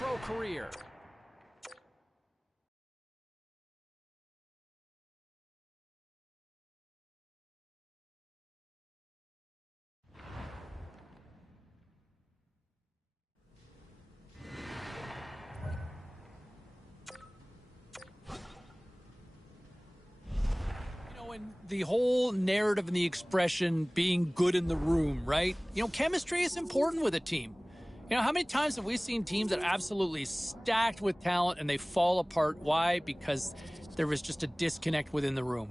pro career. And the whole narrative and the expression being good in the room, right? You know, chemistry is important with a team. You know, how many times have we seen teams that are absolutely stacked with talent and they fall apart? Why? Because there was just a disconnect within the room.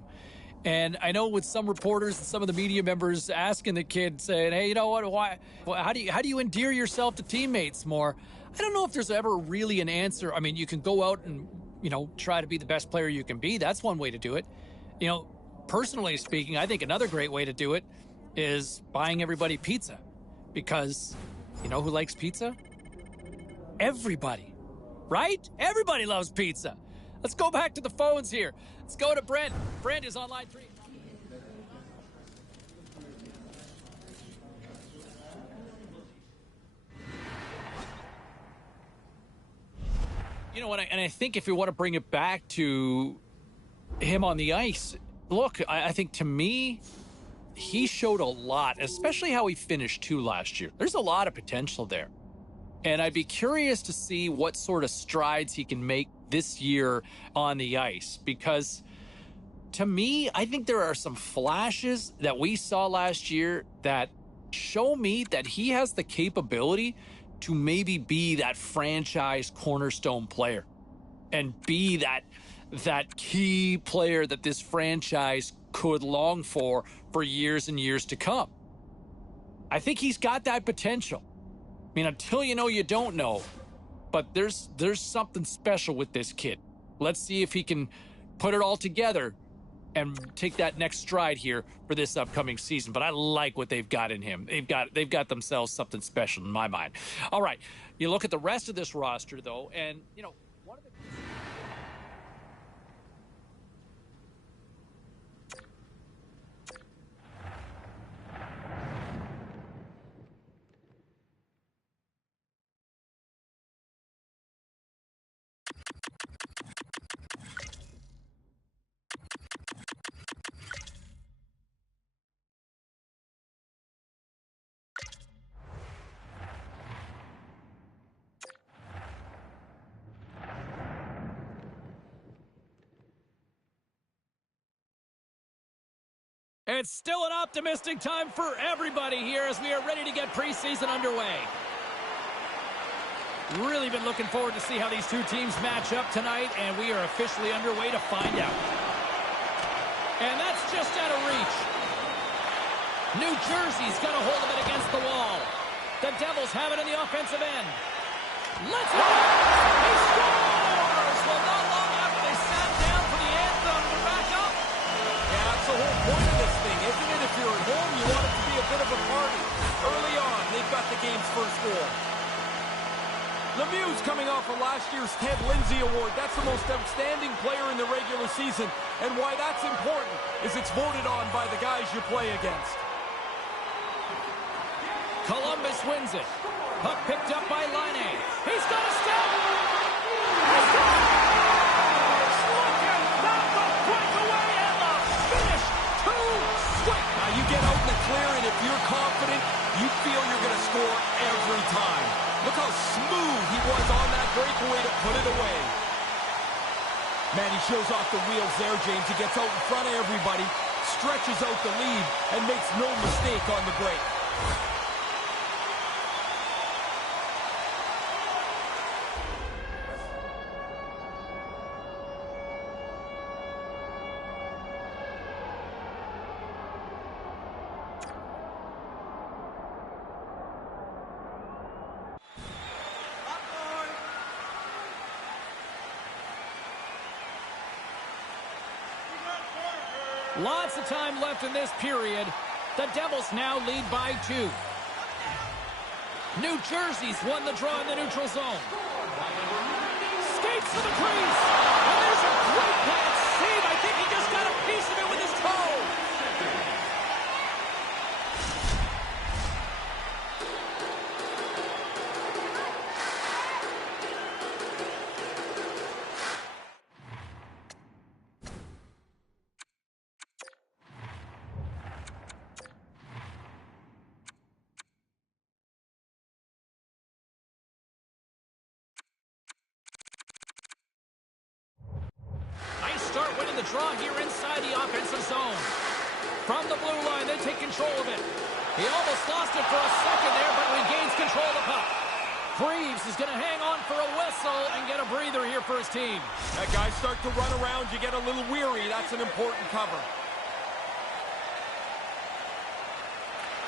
And I know with some reporters and some of the media members asking the kid, saying, hey, you know what, why, how do you endear yourself to teammates more? I don't know if there's ever really an answer. I mean, you can go out and, you know, try to be the best player you can be. That's one way to do it. You know, personally speaking, I think another great way to do it is buying everybody pizza. Because you know who likes pizza? Everybody, right? Everybody loves pizza. Let's go back to the phones here. Let's go to Brent. Brent is on line 3. You know, and I think if you want to bring it back to him on the ice, look, I think to me, he showed a lot, especially how he finished too last year. There's a lot of potential there. And I'd be curious to see what sort of strides he can make this year on the ice. Because to me, I think there are some flashes that we saw last year that show me that he has the capability to maybe be that franchise cornerstone player and be that key player that this franchise could long for years and years to come. I think he's got that potential. I mean, until you know, you don't know. But there's something special with this kid. Let's see if he can put it all together and take that next stride here for this upcoming season. But I like what they've got in him. They've got themselves something special in my mind. All right, you look at the rest of this roster, though, and, you know, one of the... It's still an optimistic time for everybody here as we are ready to get preseason underway. Really been looking forward to see how these two teams match up tonight, and we are officially underway to find out. And that's just out of reach. New Jersey's got a hold of it against the wall. The Devils have it in the offensive end. Let's go! He scores! Well, not long after they sat down for the anthem, they're back up. Yeah, that's the whole point of this thing, isn't it? If you're at home, you want it to be a bit of a party. Early on, they've got the game's first goal. Lemieux's coming off of last year's Ted Lindsay Award. That's the most outstanding player in the regular season. And why that's important is it's voted on by the guys you play against. Columbus wins it. Puck picked up by Laine. He's got a step. He scores! Looking at the breakaway and the finish too swift. Now you get out in the clear, and if you're confident, you feel you're going to score every time. Look how smooth he was on that breakaway to put it away. Man, he shows off the wheels there, James. He gets out in front of everybody, stretches out the lead, and makes no mistake on the break. Lots of time left in this period. The Devils now lead by 2. New Jersey's won the draw in the neutral zone. Skates to the crease. And there's a great plant save. I think he just got a piece of it with his toe. winning the draw here inside the offensive zone. From the blue line, they take control of it. He almost lost it for a second there, but regains control of the puck. Reeves is going to hang on for a whistle and get a breather here for his team. That guys start to run around, you get a little weary. That's an important cover.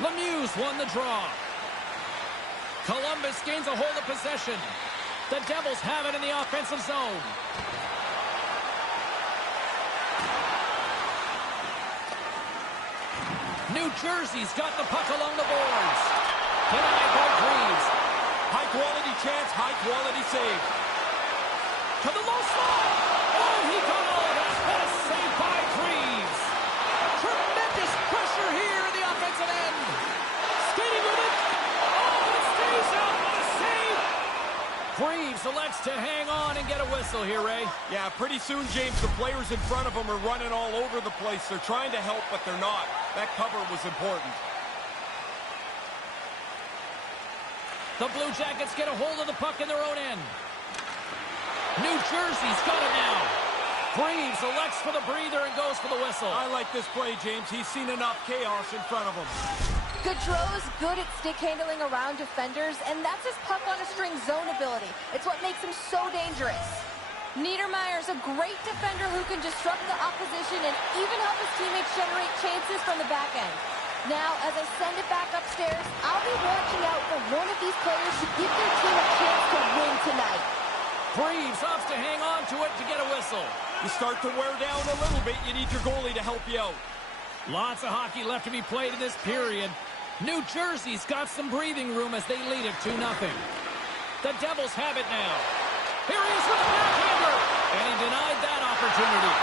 Lemieux won the draw. Columbus gains a hold of possession. The Devils have it in the offensive zone. New Jersey's got the puck along the boards. Denied by Reeves. High-quality chance, high-quality save. To the low slot. Oh, he got all of that. What a save by Reeves. Tremendous pressure here in the offensive end. Skating with it. Oh, it stays out. What a save. Reeves elects to hang on and get a whistle here, Ray. Yeah, pretty soon, James, the players in front of him are running all over the place. They're trying to help, but they're not. That cover was important. The Blue Jackets get a hold of the puck in their own end. New Jersey's got it now. Reeves elects for the breather and goes for the whistle. I like this play, James. He's seen enough chaos in front of him. Gaudreau's good at stick handling around defenders, and that's his puck-on-a-string zone ability. It's what makes him so dangerous. Niedermayer's a great defender who can disrupt the opposition and even help his teammates generate chances from the back end. Now, as I send it back upstairs, I'll be watching out for one of these players to give their team a chance to win tonight. Reeves opts to hang on to it to get a whistle. You start to wear down a little bit. You need your goalie to help you out. Lots of hockey left to be played in this period. New Jersey's got some breathing room as they lead it 2-0. The Devils have it now. Here he is with a backhander, and he denied that opportunity.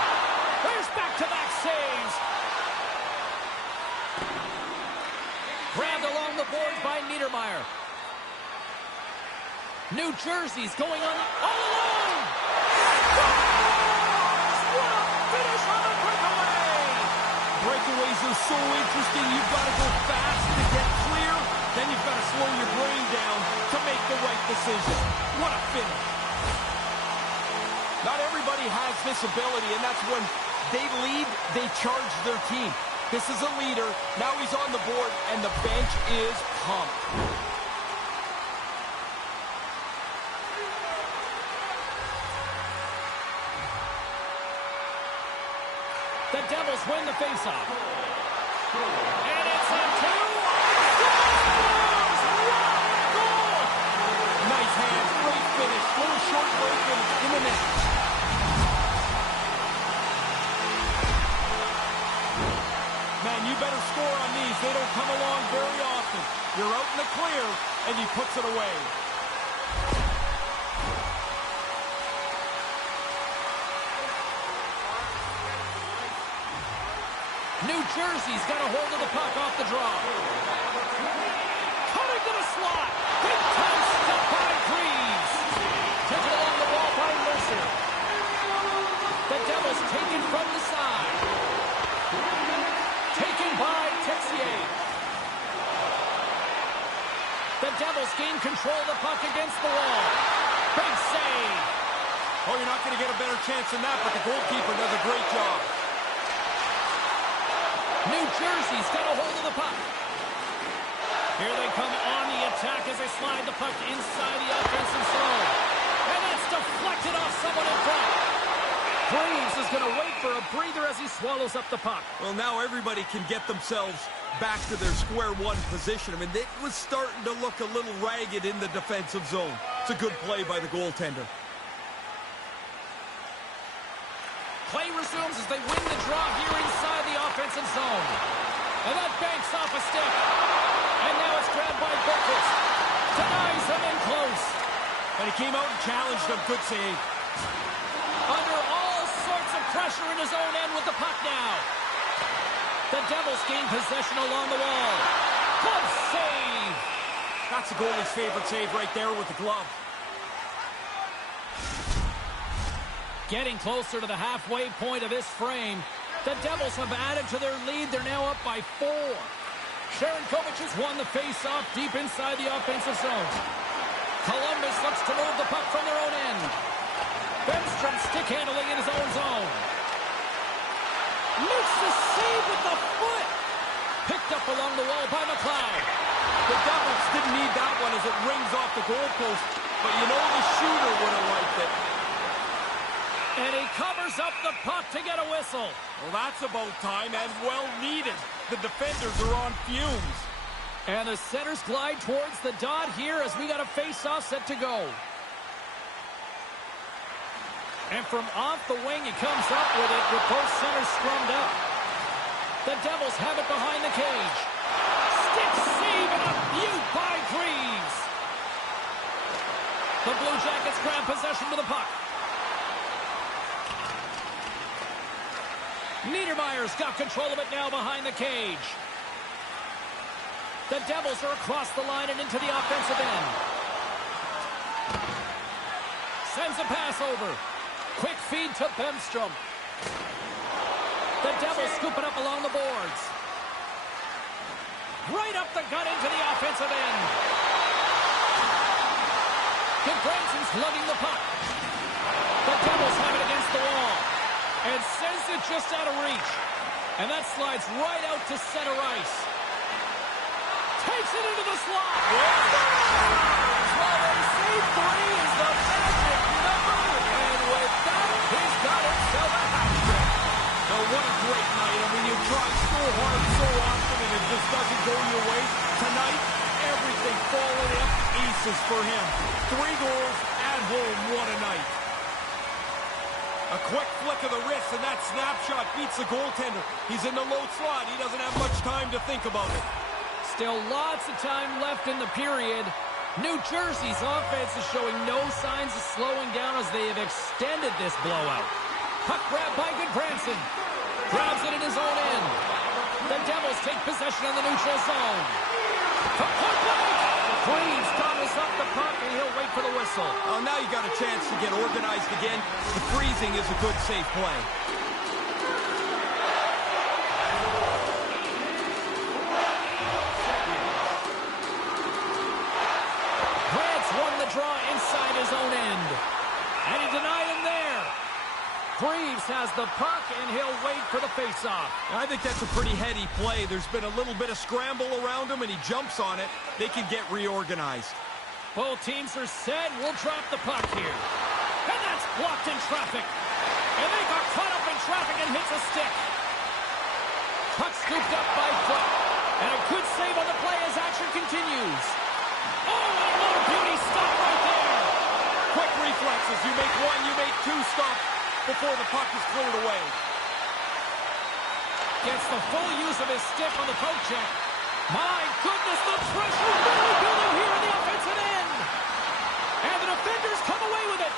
There's back-to-back saves. Grabbed along the boards by Niedermayer. New Jersey's going on all alone. What a finish on the breakaway. Breakaways are so interesting. You've got to go fast to get clear. Then you've got to slow your brain down to make the right decision. What a finish. Not everybody has this ability, and that's when they lead, they charge their team. This is a leader. Now he's on the board, and the bench is pumped. The Devils win the faceoff. And it's a 2. Goal! Nice hands, great finish. Little short break in the net. Man, you better score on these. They don't come along very often. You're out in the clear, and he puts it away. New Jersey's got a hold of the puck off the draw. Cutting to the slot. Big time step by Reeves. Taken along the wall by Mercer. The Devils taken from the side. Taken by Texier. The Devils gain control of the puck against the wall. Big save. Oh, you're not going to get a better chance than that, but the goalkeeper does a great job. New Jersey's got a hold of the puck. Here they come on the attack as they slide the puck inside the offensive zone. And that's deflected off someone in front. Reeves is going to wait for a breather as he swallows up the puck. Well, now everybody can get themselves back to their square one position. I mean, it was starting to look a little ragged in the defensive zone. It's a good play by the goaltender. Play resumes as they win the draw here inside the offensive zone. And that banks off a stick. And now it's grabbed by Bookers. Denies him in close. And he came out and challenged him. Good save. Under all sorts of pressure in his own end with the puck now. The Devils gain possession along the wall. Good save. That's the goalie's favorite save right there with the glove. Getting closer to the halfway point of this frame. The Devils have added to their lead. They're now up by 4. Sharankovic has won the face-off deep inside the offensive zone. Columbus looks to move the puck from their own end. Benstrom stick handling in his own zone. Makes the save with the foot. Picked up along the wall by McLeod. The Devils didn't need that one as it rings off the goalpost, but you know the shooter would have liked it. And he covers up the puck to get a whistle. Well, that's about time, and well needed. The defenders are on fumes. And the centers glide towards the dot here as we got a face-off set to go. And from off the wing, he comes up with it with both centers scrummed up. The Devils have it behind the cage. Stick save and a beaut by Greaves. The Blue Jackets grab possession with the puck. Niedermayer's got control of it now behind the cage. The Devils are across the line and into the offensive end. Sends a pass over. Quick feed to Bemstrom. The Devils scoop it up along the boards. Right up the gut into the offensive end. Goodbranson's lugging the puck. The Devils have it against the wall. And sends it just out of reach. And that slides right out to center ice. Takes it into the slot. Well, they say 3 is the magic number. And with that, he's got himself a hat trick. Now, what a great night. I mean, you try so hard so often and it just doesn't go your way. Tonight, everything falling up aces for him. 3 goals at home. What a night. A quick flick of the wrist, and that snapshot beats the goaltender. He's in the low slot. He doesn't have much time to think about it. Still lots of time left in the period. New Jersey's offense is showing no signs of slowing down as they have extended this blowout. Puck grab by Goodbranson. Grabs it in his own end. The Devils take possession in the neutral zone. From point blank, Greaves gobbles up the puck and he'll wait for the whistle. Oh, now you got a chance to get organized again. The freezing is a good, safe play. Grant's won the draw inside his own end. And he denied him there. Greaves has the puck, and he'll wait for the faceoff. I think that's a pretty heady play. There's been a little bit of scramble around him, and he jumps on it. They can get reorganized. Both teams are set. We'll drop the puck here. And that's blocked in traffic. And they got caught up in traffic and hits a stick. Puck scooped up by Foot. And a good save on the play as action continues. Oh, and another beauty stop right there. Quick reflexes. You make 1, you make 2 stops before the puck is cleared away. Gets the full use of his stick on the poke check. My goodness, the pressure really building here in the offensive end. And the defenders come away with it.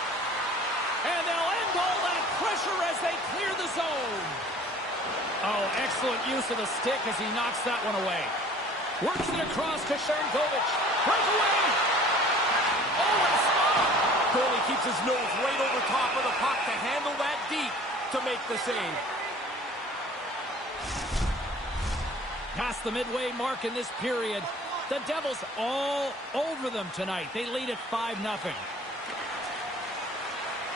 And they'll end all that pressure as they clear the zone. Oh, excellent use of the stick as he knocks that one away. Works it across to Sharangovich. Breakaway. Oh, and a stop. Goalie keeps his nose right over top of the puck to handle that deep to make the save. Past the midway mark in this period, the Devils all over them tonight. They lead at 5-0.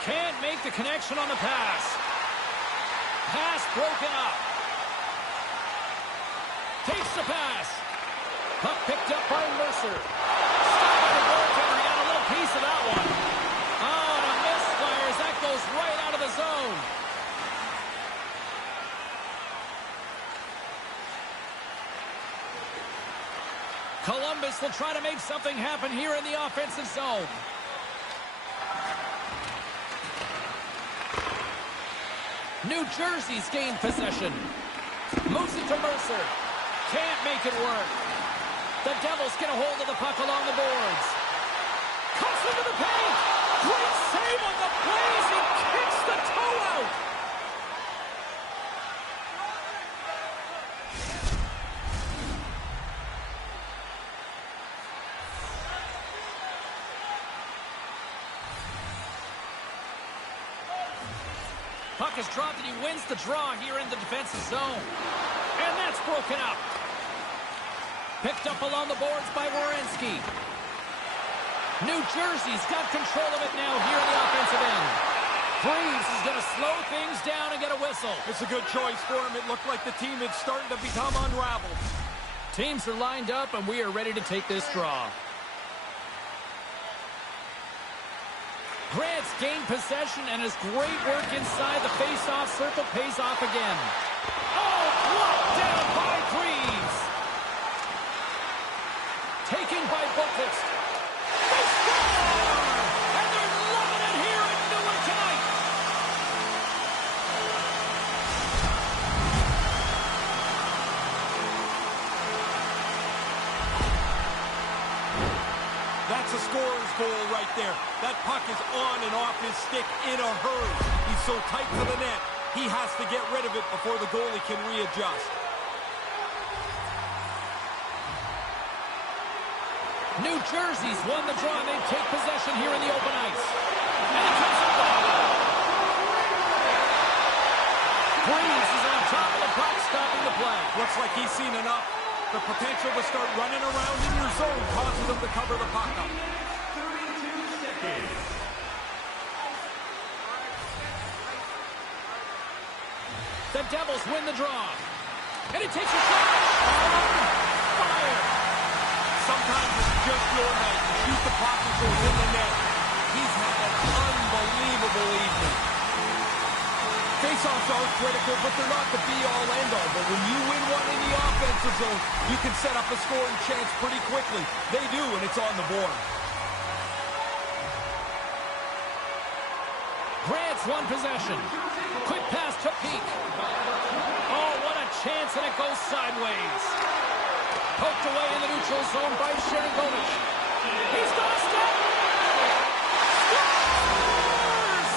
Can't make the connection on the pass. Pass broken up. Takes the pass. Puck picked up by Mercer. Stopped by the goaltender. He got a little piece of that one. Oh, and a misfire as that goes right out of the zone. Columbus will try to make something happen here in the offensive zone. New Jersey's gained possession. Moves it to Mercer. Can't make it work. The Devils get a hold of the puck along the boards. Cuts into the paint. Great save on the play as he kicks the toe out. Puck is dropped and he wins the draw here in the defensive zone. And that's broken up. Picked up along the boards by Werenski. New Jersey's got control of it now here in the offensive end. Freeze is going to slow things down and get a whistle. It's a good choice for him. It looked like the team is starting to become unraveled. Teams are lined up, and we are ready to take this draw. Grant's gained possession, and his great work inside the face-off circle pays off again. Oh, blocked down by Freeze. Taken by Buckets. They score! And they're loving it here in Newark tonight. That's a scorer's goal right there. That puck is on and off his stick in a hurry. He's so tight to the net, he has to get rid of it before the goalie can readjust. New Jersey's won the draw, and they take possession here in the open ice. And it comes up. Freeze is on top of the puck, stopping the play. Looks like he's seen enough. The potential to start running around in your zone causes him to cover the puck up. The Devils win the draw. And he takes a shot. On fire. Sometimes it's just your night. You shoot the puck and goes in the net. He's had an unbelievable evening. Faceoffs are critical, but they're not the be-all, end-all. But when you win one in the offensive zone, you can set up a scoring chance pretty quickly. They do, and it's on the board. Grant's won possession. Quick pass to Peak. Oh, what a chance, and it goes sideways. Poked away in the neutral zone by Sharangovich. He's got a step. Scores!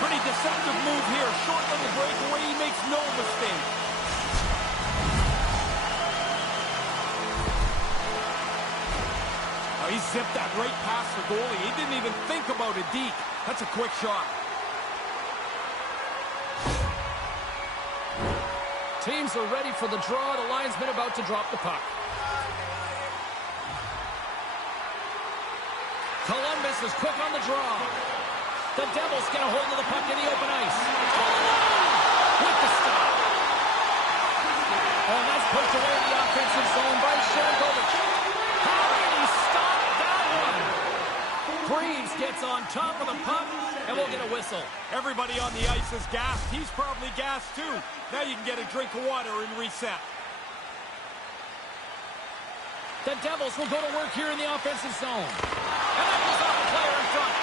Pretty deceptive move here. Short little breakaway. He makes no mistake. Oh, he zipped that right past the goalie. He didn't even think about it deep. That's a quick shot. Teams are ready for the draw. The linesman about to drop the puck. Columbus is quick on the draw. The Devils get a hold of the puck in the open ice. All alone with the stop. Oh, and that's pushed away in the offensive zone by Sharangovich. How did he stop that one? Freeze gets on top of the puck, and we'll get a whistle. Everybody on the ice is gassed. He's probably gassed too. Now you can get a drink of water and reset. The Devils will go to work here in the offensive zone. And that goes off the player in front.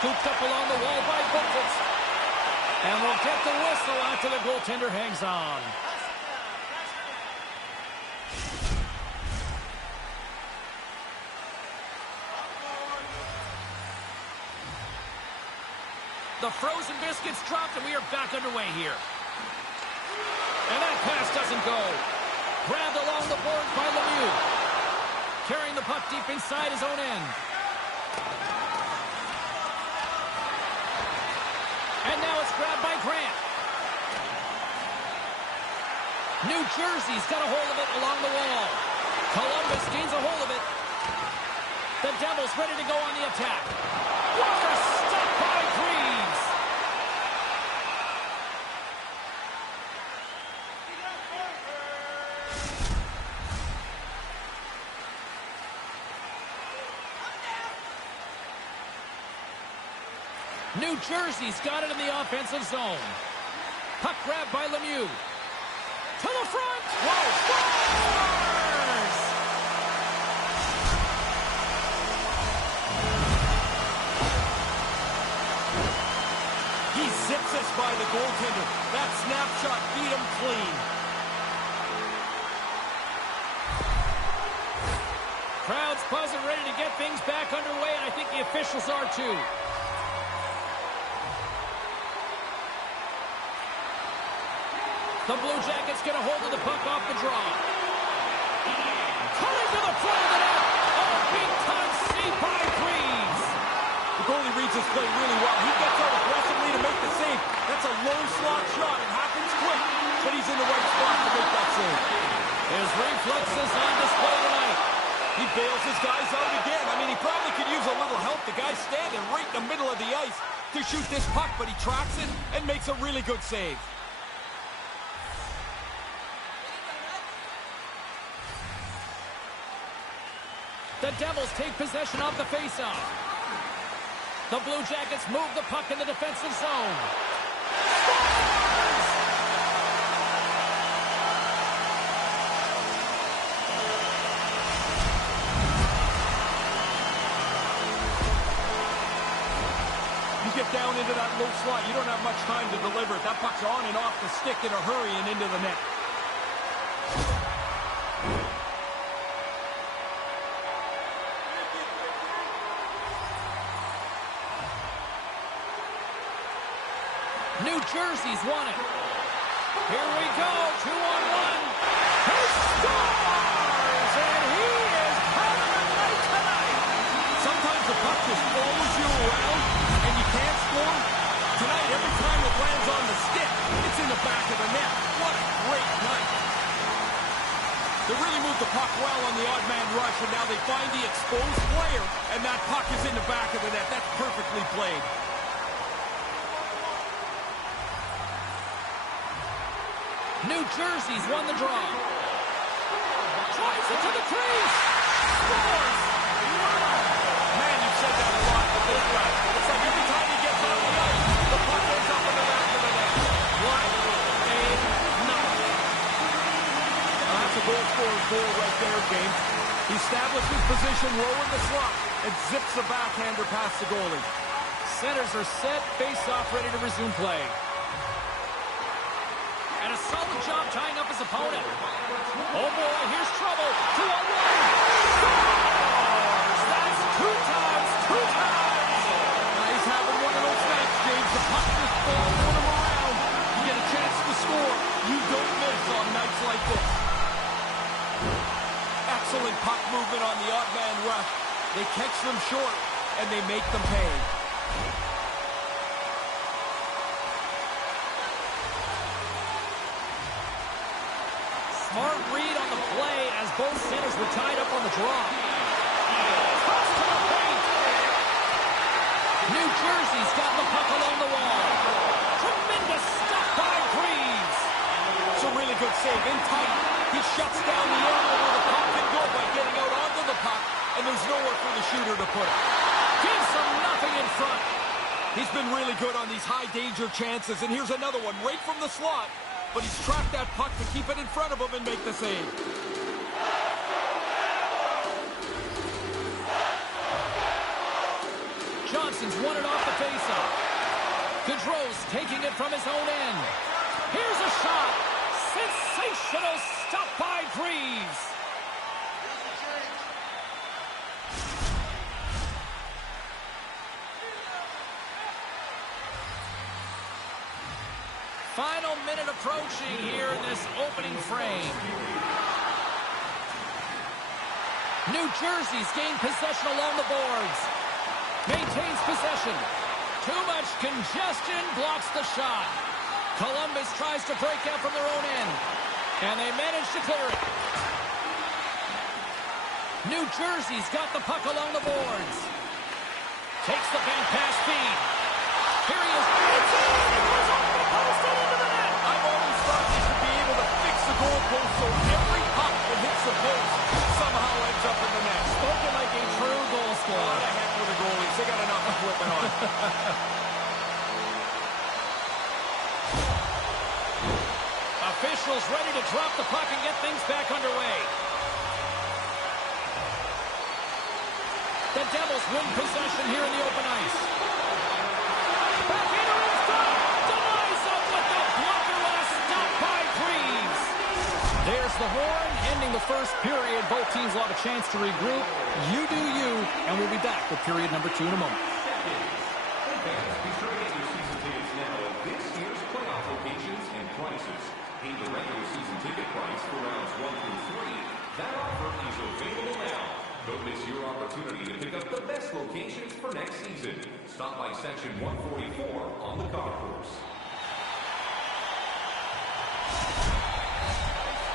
Scooped up along the wall by Buckets. And we'll get the whistle after the goaltender hangs on. The frozen biscuits dropped, and we are back underway here. And that pass doesn't go. Grabbed along the boards by Lemieux. Carrying the puck deep inside his own end. And now it's grabbed by Grant. New Jersey's got a hold of it along the wall. Columbus gains a hold of it. The Devils ready to go on the attack. Walker stuck by Freeze. New Jersey's got it in the offensive zone. Puck grabbed by Lemieux. To the front. Whoa! Scores! He zips us by the goaltender. That snapshot beat him clean. Crowd's buzzing, ready to get things back underway, and I think the officials are too. The Blue Jackets get a hold of the puck off the draw. Coming to the front of the net. Oh, big-time save by Freeze. The goalie reads his play really well. He gets out aggressively to make the save. That's a low slot shot. It happens quick, but he's in the right spot to make that save. His reflexes on display tonight. He bails his guys out again. I mean, he probably could use a little help. The guy's standing right in the middle of the ice. to shoot this puck, but he tracks it and makes a really good save. The Devils take possession of the faceoff. The Blue Jackets move the puck in the defensive zone. Scores! You get down into that low slot, you don't have much time to deliver it. That puck's on and off the stick in a hurry and into the net. New Jersey's won it. Here we go, 2-on-1. He scores! And he is having a night tonight. Sometimes the puck just follows you around and you can't score. Tonight, every time it lands on the stick, it's in the back of the net. What a great night. They really moved the puck well on the odd man rush, and now they find the exposed player, and that puck is in the back of the net. That's perfectly played. New Jersey's won the draw. Drives it to the crease. Scores! Man, you've said that a lot, but this guy, it's like every time he gets on the ice, the puck ends up in the back of the net. What a night. That's a goal scorer's goal right there, James. He establishes position low in the slot and zips the backhander past the goalie. Centers are set, face-off, ready to resume play. And a solid job tying up his opponent. Oh boy, here's trouble. 2-on-1. Scores! That's two times. He's having one of those nights, James. The puck just following him around. You get a chance to score. You don't miss on nights like this. Excellent puck movement on the odd man rush. They catch them short, and they make them pay. Smart read on the play as both centers were tied up on the draw. Cross to the paint. New Jersey's got the puck along the wall. Tremendous stop by Freeze. It's a really good save in tight. He shuts down the area where the puck can go by getting out onto the puck, and there's nowhere for the shooter to put it. Gives them nothing in front. He's been really good on these high-danger chances, and here's another one right from the slot. But he's tracked that puck to keep it in front of him and make the save. Johnson's won it off the faceoff. Gaudreau's taking it from his own end. Here's a shot. Sensational stop by Freeze. Final minute approaching here in this opening frame. New Jersey's gained possession along the boards. Maintains possession. Too much congestion blocks the shot. Columbus tries to break out from their own end. And they manage to clear it. New Jersey's got the puck along the boards. Takes the bank pass feed. Here he is. It's in! It goes off the post and into the net! I've always thought they should be able to fix the goalpost so every puck that hits the post somehow ends up in the net. Spoken like a true goal scorer. What the heck with the goalies? They got enough equipment on. Officials ready to drop the puck and get things back underway. The Devils win possession here in the open ice. Back into his front. Denies him with the blocker with a stop by Freeze. There's the horn, ending the first period. Both teams will have a chance to regroup. You do you, and we'll be back with period number 2 in a moment. Be sure to get your season tickets now at this year's playoff locations and prices. Pay the regular season ticket price for rounds 1 through 3. That offer is available now. Don't miss your opportunity to pick up the best locations for next season. Stop by section 144 on the concourse.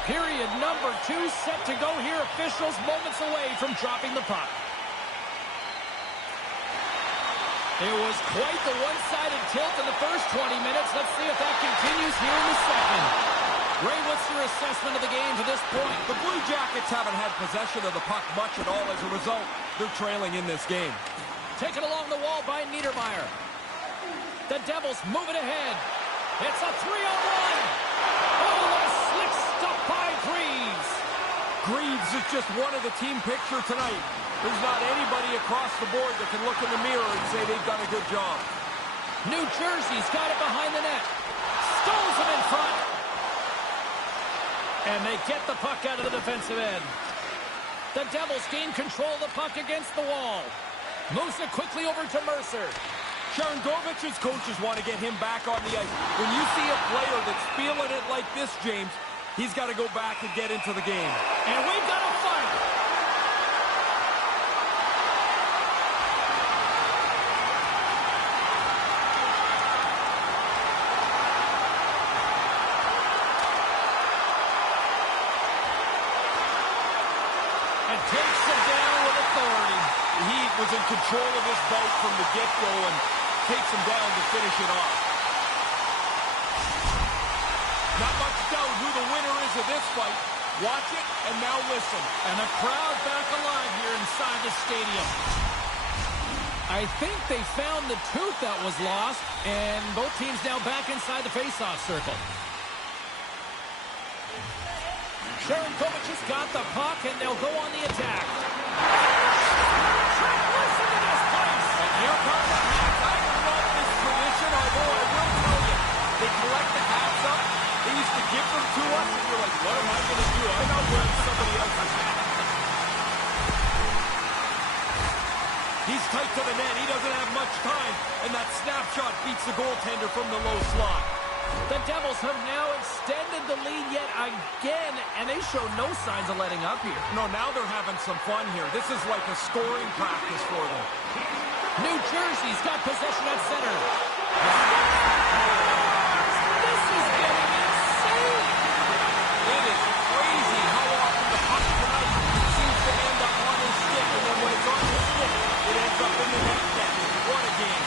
Period number 2 set to go here. Officials moments away from dropping the puck. It was quite the one-sided tilt in the first 20 minutes. Let's see if that continues here in the second. Ray, what's your assessment of the game to this point? The Blue Jackets haven't had possession of the puck much at all. As a result, they're trailing in this game. Taken along the wall by Niedermeyer. The Devils move it ahead. It's a 3-on-1. Oh, a slick stop by Greaves. Greaves is just one of the team picture tonight. There's not anybody across the board that can look in the mirror and say they've done a good job. New Jersey's got it behind the net. Stones him in front. And they get the puck out of the defensive end. The Devils gain control of the puck against the wall. Moves it quickly over to Mercer. Sharangovic's coaches want to get him back on the ice. When you see a player that's feeling it like this, James, he's got to go back and get into the game. And we've got a fight. And takes it down with authority. The Heat was in control of this bout from the get-go and takes him down to finish it off. Not much doubt who the winner is of this fight. Watch it, and now listen. And the crowd back alive here inside the stadium. I think they found the tooth that was lost, and both teams now back inside the face-off circle. Sharangovic has got the puck, and they'll go on the attack. Listen to this place. And here comes the hats. I love this tradition, although I will tell you, they collect the hats up. They used to give them to us, and you're like, what am I going to do? I'm not wearing somebody else's hat. He's tight to the net. He doesn't have much time, and that snapshot beats the goaltender from the low slot. The Devils have now extended the lead yet again, and they show no signs of letting up here. No, now they're having some fun here. This is like a scoring practice for them. New Jersey's got possession at center. This is getting insane. It is crazy how often the puck tonight seems to end up on his stick, and then when it's on his stick, it ends up in the net. What a game.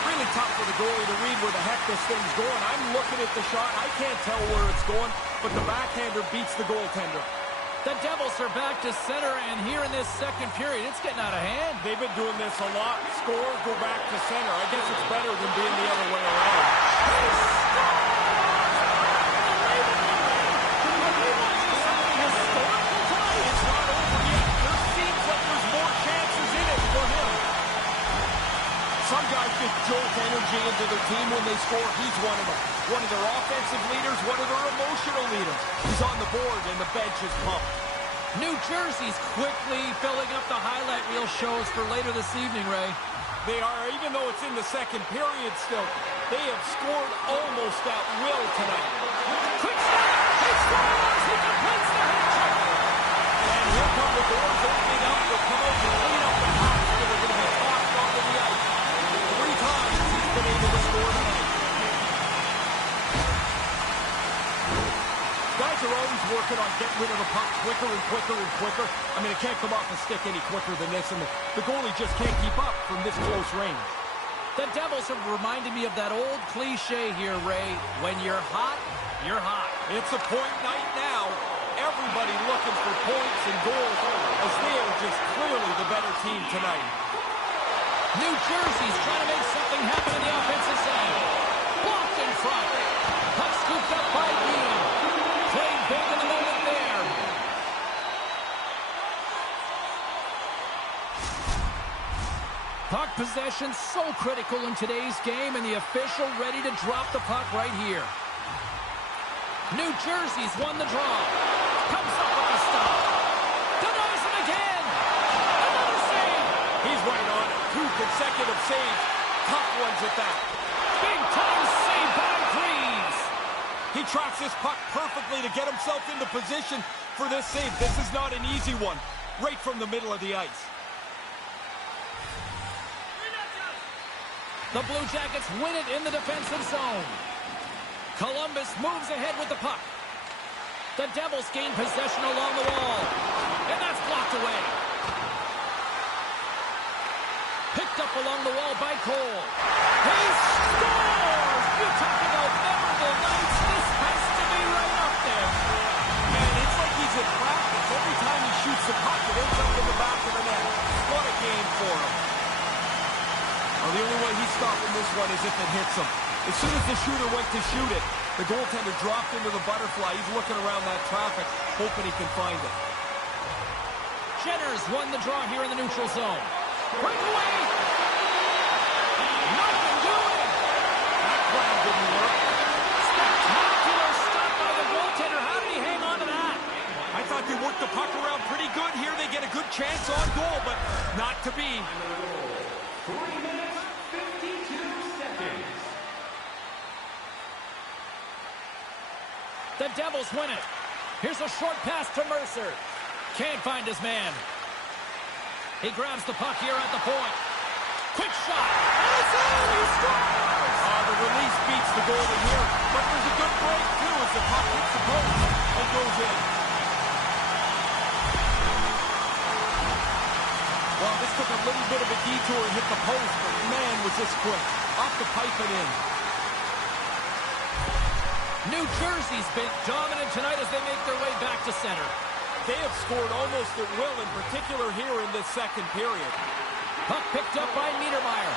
Really tough for the goalie to read where the heck this thing's going. I'm looking at the shot. I can't tell where it's going, but the backhander beats the goaltender. The Devils are back to center, and here in this second period, it's getting out of hand. They've been doing this a lot. Score, go back to center. I guess it's better than being the other way around. It's not over yet. There seems like there's more chances in it for him. Some guys just jolt energy into their team when they score. He's one of them. One of their offensive leaders, one of their emotional leaders. He's on the board, and the bench is pumped. New Jersey's quickly filling up the highlight reel shows for later this evening, Ray. They are, even though it's in the second period still, they have scored almost at will tonight. Quick shot! He scores! He completes the hat trick! And here come the doors opening up. They'll come out and clean up the hats that are going to be tossed onto the ice. 3 times he's been able to score tonight. Guys are always working on getting rid of the puck quicker and quicker and quicker. I mean, it can't come off the stick any quicker than this, and the goalie just can't keep up from this close range. The Devils have reminded me of that old cliche here, Ray. When you're hot, you're hot. It's a point night now. Everybody looking for points and goals as they are just clearly the better team tonight. New Jersey's trying to make something happen in the offensive zone. Blocked in front. Puck scooped up by Dean. Playing big in the moment there. Puck possession so critical in today's game, and the official ready to drop the puck right here. New Jersey's won the draw. Comes up with a stop. Denies him again. Another save. He's right on it. 2 consecutive saves. Tough ones at that. Big time save by Greaves. He tracks this puck perfectly to get himself into position for this save. This is not an easy one. Right from the middle of the ice. The Blue Jackets win it in the defensive zone. Columbus moves ahead with the puck. The Devils gain possession along the wall. And that's blocked away. Picked up along the wall by Cole. He scores! You talk about memorable nights. This has to be right up there. Man, it's like he's at practice. Every time he shoots the puck, it ends up in the back of the net. What a game for him. Well, the only way he's stopping this one is if it hits him. As soon as the shooter went to shoot it, the goaltender dropped into the butterfly. He's looking around that traffic, hoping he can find it. Jenner's won the draw here in the neutral zone. Breakaway! Nothing doing! That plan didn't work. Spectacular stop by the goaltender. How did he hang on to that? I thought they worked the puck around pretty good here. They get a good chance on goal, but not to be. 3 minutes, 52 seconds. The Devils win it. Here's a short pass to Mercer. Can't find his man. He grabs the puck here at the point. Quick shot. And it's in. He scores! The release beats the goal in here, but there's a good break, too, as the puck hits the post and goes in. Well, this took a little bit of a detour and hit the post, but man, was this quick. Off the pipe and in. New Jersey's been dominant tonight as they make their way back to center. They have scored almost at will, in particular here in this second period. Puck picked up by Niedermeyer.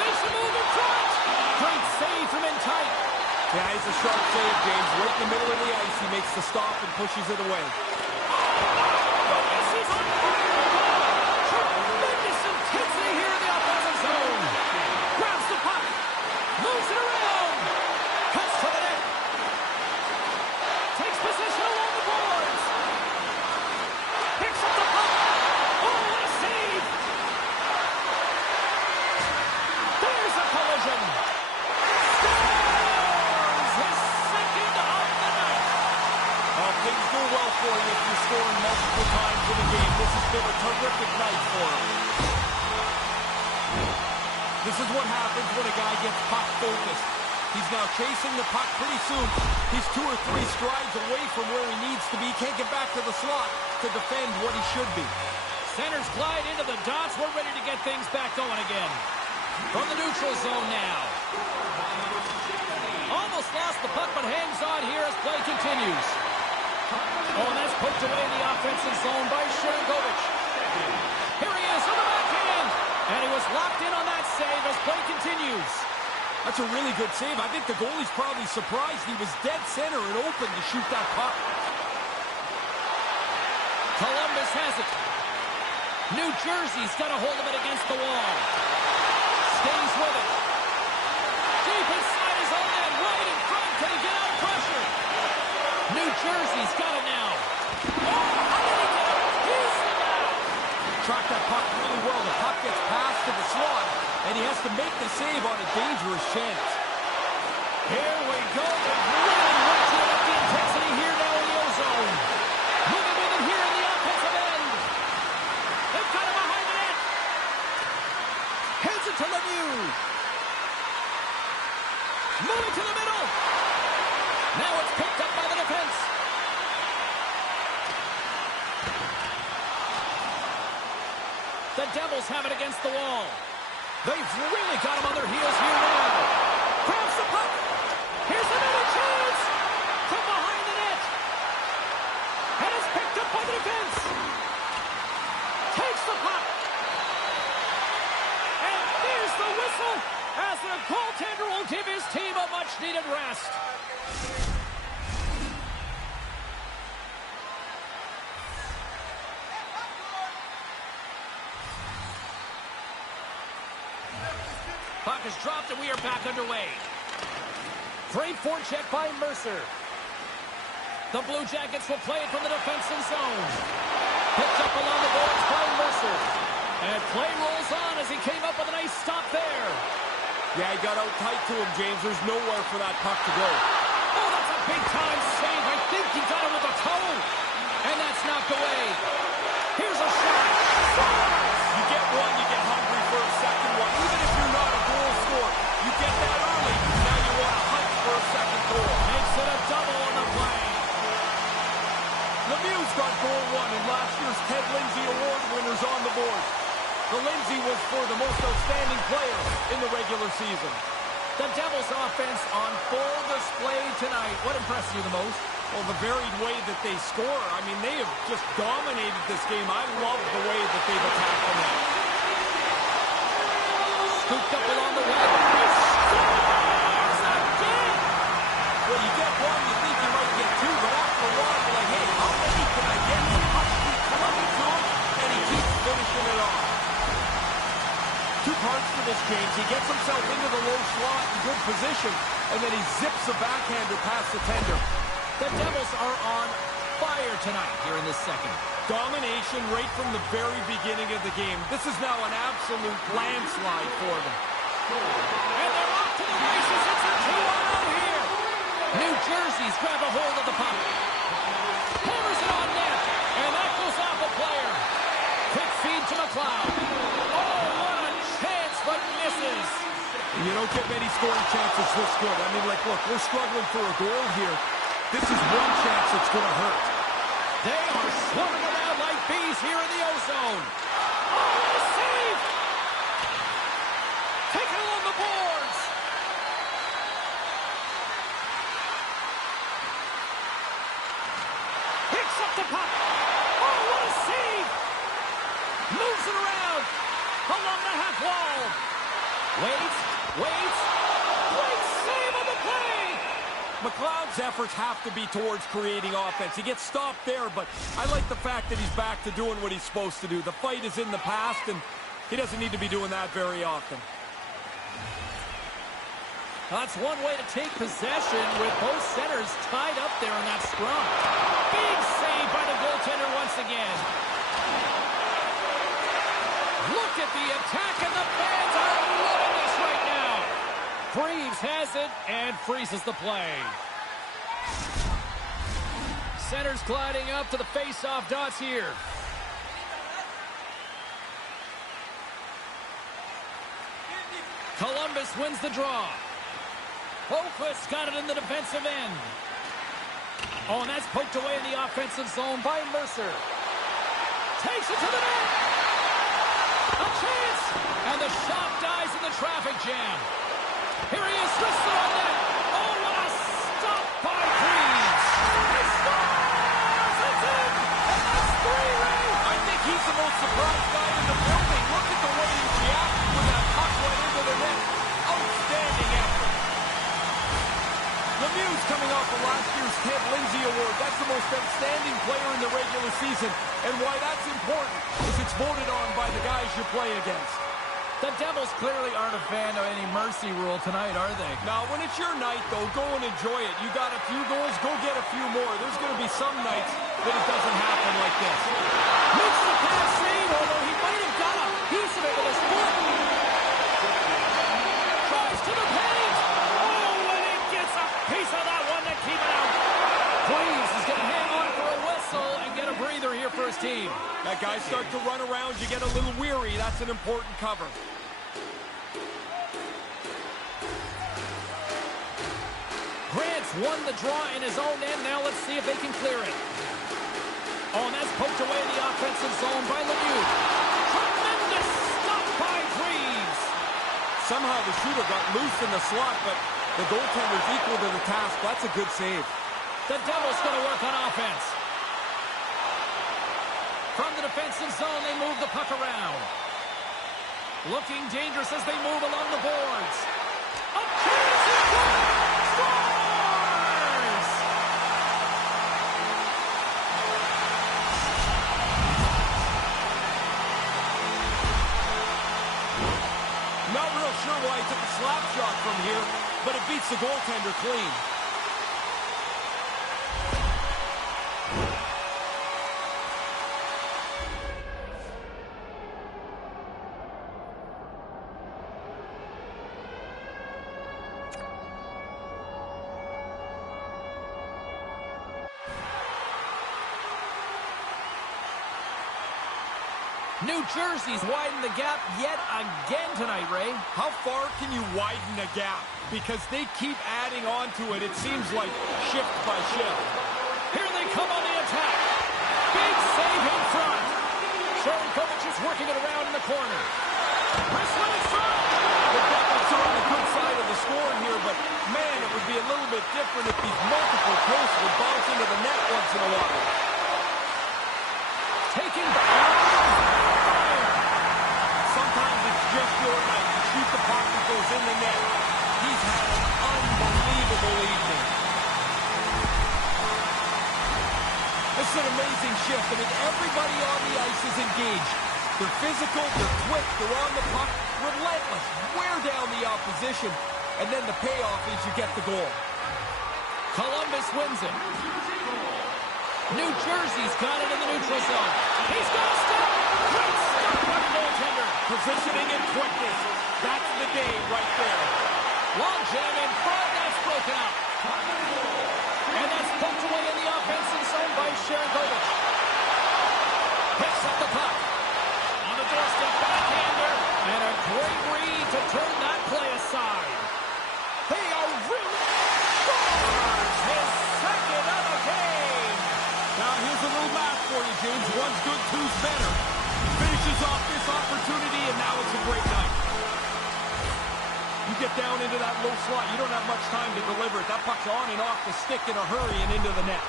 Makes a move in front. Great save from in tight. Yeah, it's a sharp save, James. Right in the middle of the ice, he makes the stop and pushes it away. This is on fire. Tremendous intensity here in the offensive zone. Grabs the puck. Moves it around. Cuts to the net. Takes position along the boards. Picks up the puck. Oh, what a save. There's a collision. Scores his second of the night. Well, things go well for you if you're scoring multiple times in a game. This has been a terrific night for him. This is what happens when a guy gets puck focused. He's now chasing the puck pretty soon. He's 2 or 3 strides away from where he needs to be. Can't get back to the slot to defend what he should be. Centers glide into the dots. We're ready to get things back going again. From the neutral zone now. Almost lost the puck, but hangs on here as play continues. Oh, and that's poked away in the offensive zone by Sharangovich. Here he is on the backhand. And he was locked in on that save as play continues. That's a really good save. I think the goalie's probably surprised. He was dead center and open to shoot that puck. Columbus has it. New Jersey's got a hold of it against the wall. Stays with it. Deep inside his own end, right in front. Can he get out of pressure? New Jersey's got it now. Oh, how did he get it? He's down. Tracked that puck really well. The puck gets passed to the slot, and he has to make the save on a dangerous chance. Here we go. They're really ratcheting up the intensity here now in the ozone. Moving with it here in the offensive end. They've got him behind the net. Hands it to Lemieux. Moving to the middle. Now it's picked up by the defense. The Devils have it against the wall. They've really got him on their heels here now. Grabs the puck. Here's another chance. From behind the net. And it's picked up by the defense. Takes the puck. And there's the whistle as the goaltender will give his team a much-needed rest. Puck is dropped and we are back underway. Great forecheck by Mercer. The Blue Jackets will play it from the defensive zone. Picked up along the boards by Mercer. And play rolls on as he came up with a nice stop there. Yeah, he got out tight to him, James. There's nowhere for that puck to go. Oh, that's a big-time save. I think he got it with a toe. And that's knocked away. Here's a shot. You get one, you get hungry for a second one. Even if you're not a goal scorer, you get that early. Now you want to hunt for a second goal. Makes it a double on the play. Lemieux's got goal 1 and last year's Ted Lindsay Award winners on the board. The Lindsay was for the most outstanding player in the regular season. The Devils' offense on full display tonight. What impressed you the most? Well, the varied way that they score. I mean, they have just dominated this game. I love the way that they've attacked the net. Scooped up along the wing. He scores again! Well, you get one, you think you might get two, but after a while, you're like, hey, how many can I get? The puck keeps coming to him, and he keeps finishing it off. Two parts to this, James. He gets himself into the low slot in good position, and then he zips a backhander past the tender. The Devils are on fire tonight here in this second. Domination right from the very beginning of the game. This is now an absolute landslide for them. And they're off to the races. It's a 2-0 here. New Jersey's grab a hold of the puck. Hammers it on net. And that goes off a player. Quick feed to McLeod. Oh, what a chance, but misses. You don't get many scoring chances this good. I mean, like, look, we're struggling for a goal here. This is one chance that's going to hurt. They are swarming around like bees here in the O-zone. Oh, what a save! Taken along the boards. Picks up the puck. Oh, what a save! Moves it around along the half wall. Waits. Great save on the play. McLeod's efforts have to be towards creating offense. He gets stopped there, but I like the fact that he's back to doing what he's supposed to do. The fight is in the past, and he doesn't need to be doing that very often. That's one way to take possession with both centers tied up there in that scrum. Big save by the goaltender once again. Look at the attack, and the fans are loving this right now. Freeze has it and freezes the play. Center's gliding up to the face-off dots here. Columbus wins the draw. Holquist got it in the defensive end. Oh, and that's poked away in the offensive zone by Mercer. Takes it to the net. A chance. And the shot dies in the traffic jam. Here he is, wristed on net. Oh, what a stop by Freeze. He scores! It's in! And that's three, Ray! I think he's the most surprised guy in the building. Look at the way he reacted when that puck went into the net. Outstanding effort. Lemieux's coming off of last year's Ted Lindsay Award. That's the most outstanding player in the regular season. And why that's important is it's voted on by the guys you play against. The Devils clearly aren't a fan of any mercy rule tonight, are they? Now, when it's your night, though, go and enjoy it. You got a few goals, go get a few more. There's going to be some nights that it doesn't happen like this. Makes the pass save, although he might have got a piece of it with his foot. Tries to the paint. Oh, and he gets a piece of that one to keep it out. Freeze is going to hang on for a whistle and get a breather here for his team. That guys start to run around, you get a little weary. That's an important cover. Grant's won the draw in his own end. Now let's see if they can clear it. Oh, and that's poked away in the offensive zone by Lemieux. Tremendous stop by Freeze. Somehow the shooter got loose in the slot, but the goaltender's equal to the task. That's a good save. The Devils going to work on offense. From the defensive zone, they move the puck around. Looking dangerous as they move along the boards. A chance! Scores! Not real sure why he took a slap shot from here, but it beats the goaltender clean. New Jersey's widened the gap yet again tonight, Ray. How far can you widen a gap? Because they keep adding on to it, it seems like shift by shift. Here they come on the attack. Big save in front. Sherman is working it around in the corner. The Devils are on the good side of the score here, but man, it would be a little bit different if these multiple posts would bounce into the net once in a while. Taking fire. Sometimes it's just your night. You shoot the puck that goes in the net. He's had an unbelievable evening. This is an amazing shift. I mean, everybody on the ice is engaged. They're physical, they're quick, they're on the puck, relentless, wear down the opposition, and then the payoff is you get the goal. Columbus wins it. New Jersey's got it in the neutral zone. He's got a stop. Great stop by the goaltender. Positioning and quickness. That's the game right there. Long jam in front. That's broken up. And that's poked away in the offensive zone by Sharangovich. Picks up the puck. On the doorstep, backhander. And a great read to turn that play aside. They are really scores his second of the game. Now here's a little math for you, James. One's good, two's better. Finishes off this opportunity, and now it's a great night. You get down into that low slot, you don't have much time to deliver it. That puck's on and off the stick in a hurry and into the net.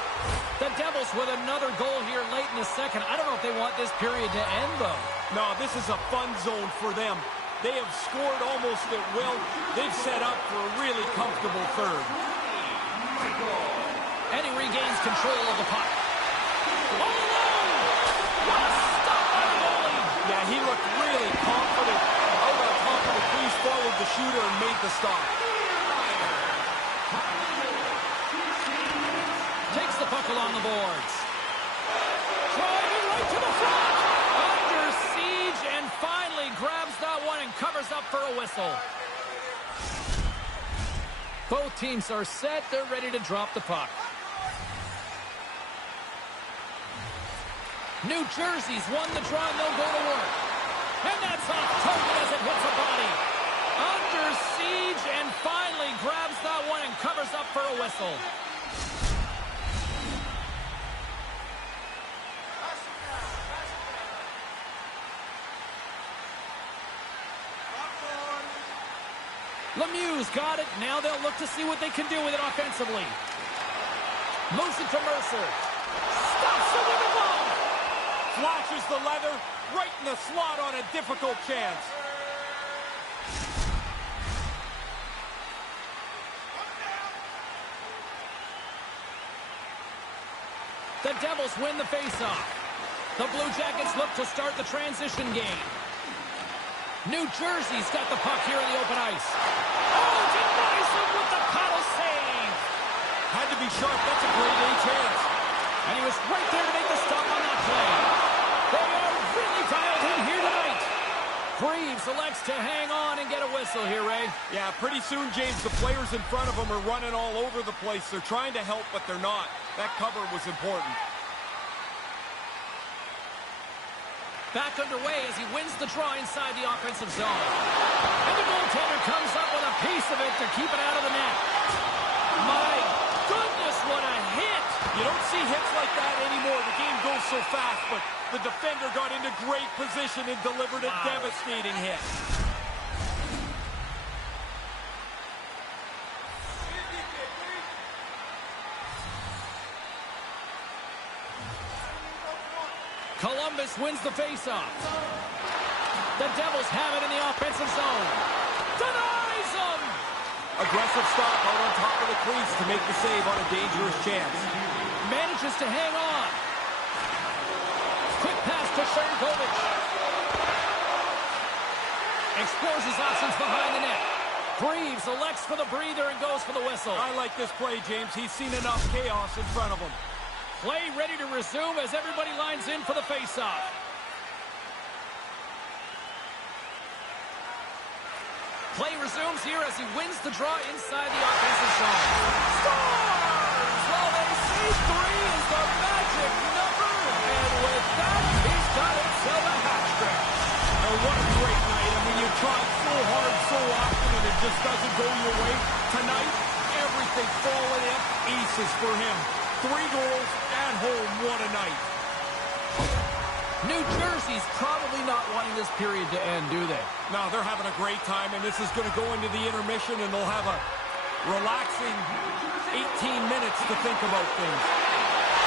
The Devils with another goal here late in the second. I don't know if they want this period to end, though. No, this is a fun zone for them. They have scored almost at will. They've set up for a really comfortable third. And he regains control of the puck. All alone! What a stop by the goalie! Yeah, he looked really confident. Out on top of the crease, followed the shooter and made the stop. Takes the puck along the boards. Driving right to the front! Under siege and finally grabs that one and covers up for a whistle. Both teams are set. They're ready to drop the puck. New Jersey's won the draw and they'll go to work. And that's off target as it hits a body. Under siege and finally grabs that one and covers up for a whistle. Lemieux's got it. Now they'll look to see what they can do with it offensively. Moves it to Mercer. Stops it with a ball. Flashes the leather right in the slot on a difficult chance. The Devils win the faceoff. The Blue Jackets look to start the transition game. New Jersey's got the puck here in the open ice. Oh, denies him with the paddle save. Had to be sharp. That's a grade A chance. And he was right there to make the stop on that play. They are really dialed in here tonight. Greaves elects to hang on and get a whistle here, Ray. Yeah, pretty soon, James, the players in front of him are running all over the place. They're trying to help, but they're not. That cover was important. Back underway as he wins the draw inside the offensive zone. And the goaltender comes up with a piece of it to keep it out of the net. My goodness, what a hit! You don't see hits like that anymore. The game goes so fast, but the defender got into great position and delivered a devastating hit. Columbus wins the faceoff. The Devils have it in the offensive zone. Denies them! Aggressive stop out on top of the crease to make the save on a dangerous chance. Manages to hang on. Quick pass to Sharangovich. Explores his options behind the net. Greaves elects for the breather and goes for the whistle. I like this play, James. He's seen enough chaos in front of him. Play ready to resume as everybody lines in for the faceoff. Play resumes here as he wins the draw inside the offensive zone. Scores! Well, they say 3 is the magic number, and with that, he's got himself a hat trick. Oh, what a great night. I mean, you tried so hard so often, and it just doesn't go your way. Tonight, everything falling in aces for him. 3 goals at home. What a night. New Jersey's probably not wanting this period to end, do they? No, they're having a great time, and this is going to go into the intermission, and they'll have a relaxing 18 minutes to think about things.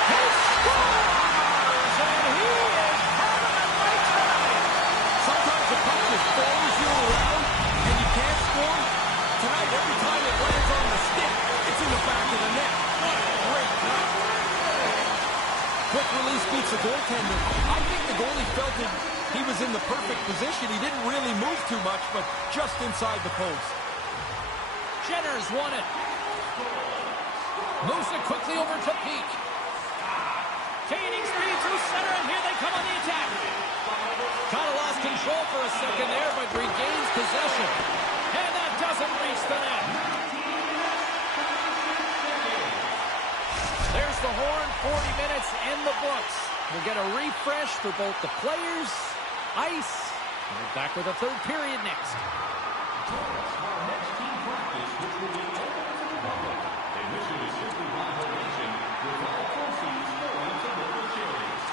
He scores! And he is having a great time! Sometimes the puck just follows you around, and you can't score. Tonight, every time it lands on the stick, it's in the back of the net. What a great night. Quick release beats the goaltender. I think the goalie felt he was in the perfect position. He didn't really move too much, but just inside the post. Jenner's won it. Moves it quickly over to Peak. Gaining speed through center, and here they come on the attack. Kind of lost control for a second there, but regains possession. And that doesn't reach the net. There's the horn, 40 minutes in the books. We'll get a refresh for both the players, ice, and we're back with a third period next. Our next team practice, which will be open to the public. Admission is strictly by donation, with all proceeds going to local charities.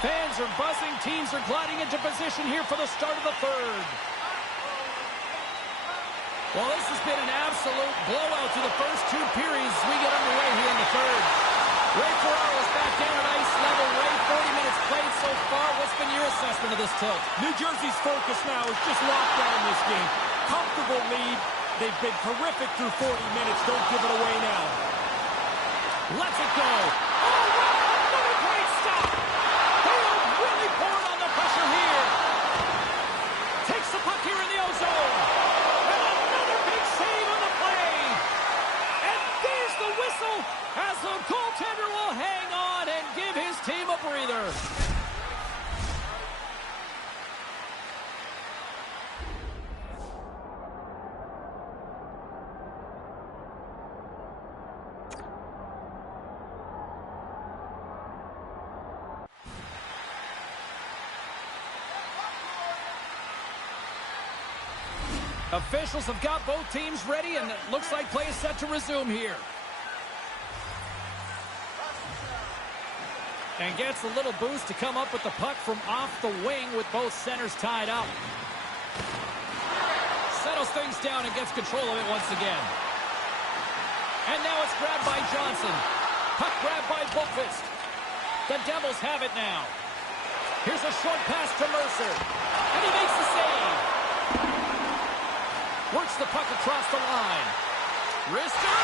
Fans are buzzing. Teams are gliding into position here for the start of the third. Well, this has been an absolute blowout to the first two periods as we get underway here in the third. Ray Ferraro is back down at ice level. Ray, 40 minutes played so far. What's been your assessment of this tilt? New Jersey's focus now is just lock down this game. Comfortable lead. They've been terrific through 40 minutes. Don't give it away now. Lets it go. Oh, wow! Another great stop! They are really pouring on the pressure here. Takes the puck here in the ozone. And another big save on the play. And there's the whistle as the goaltender will hang on and give his team a breather. Officials have got both teams ready, and it looks like play is set to resume here. And gets a little boost to come up with the puck from off the wing with both centers tied up. Settles things down and gets control of it once again. And now it's grabbed by Johnson. Puck grabbed by Bookvist. The Devils have it now. Here's a short pass to Mercer. And he makes the save. Works the puck across the line. Wrister.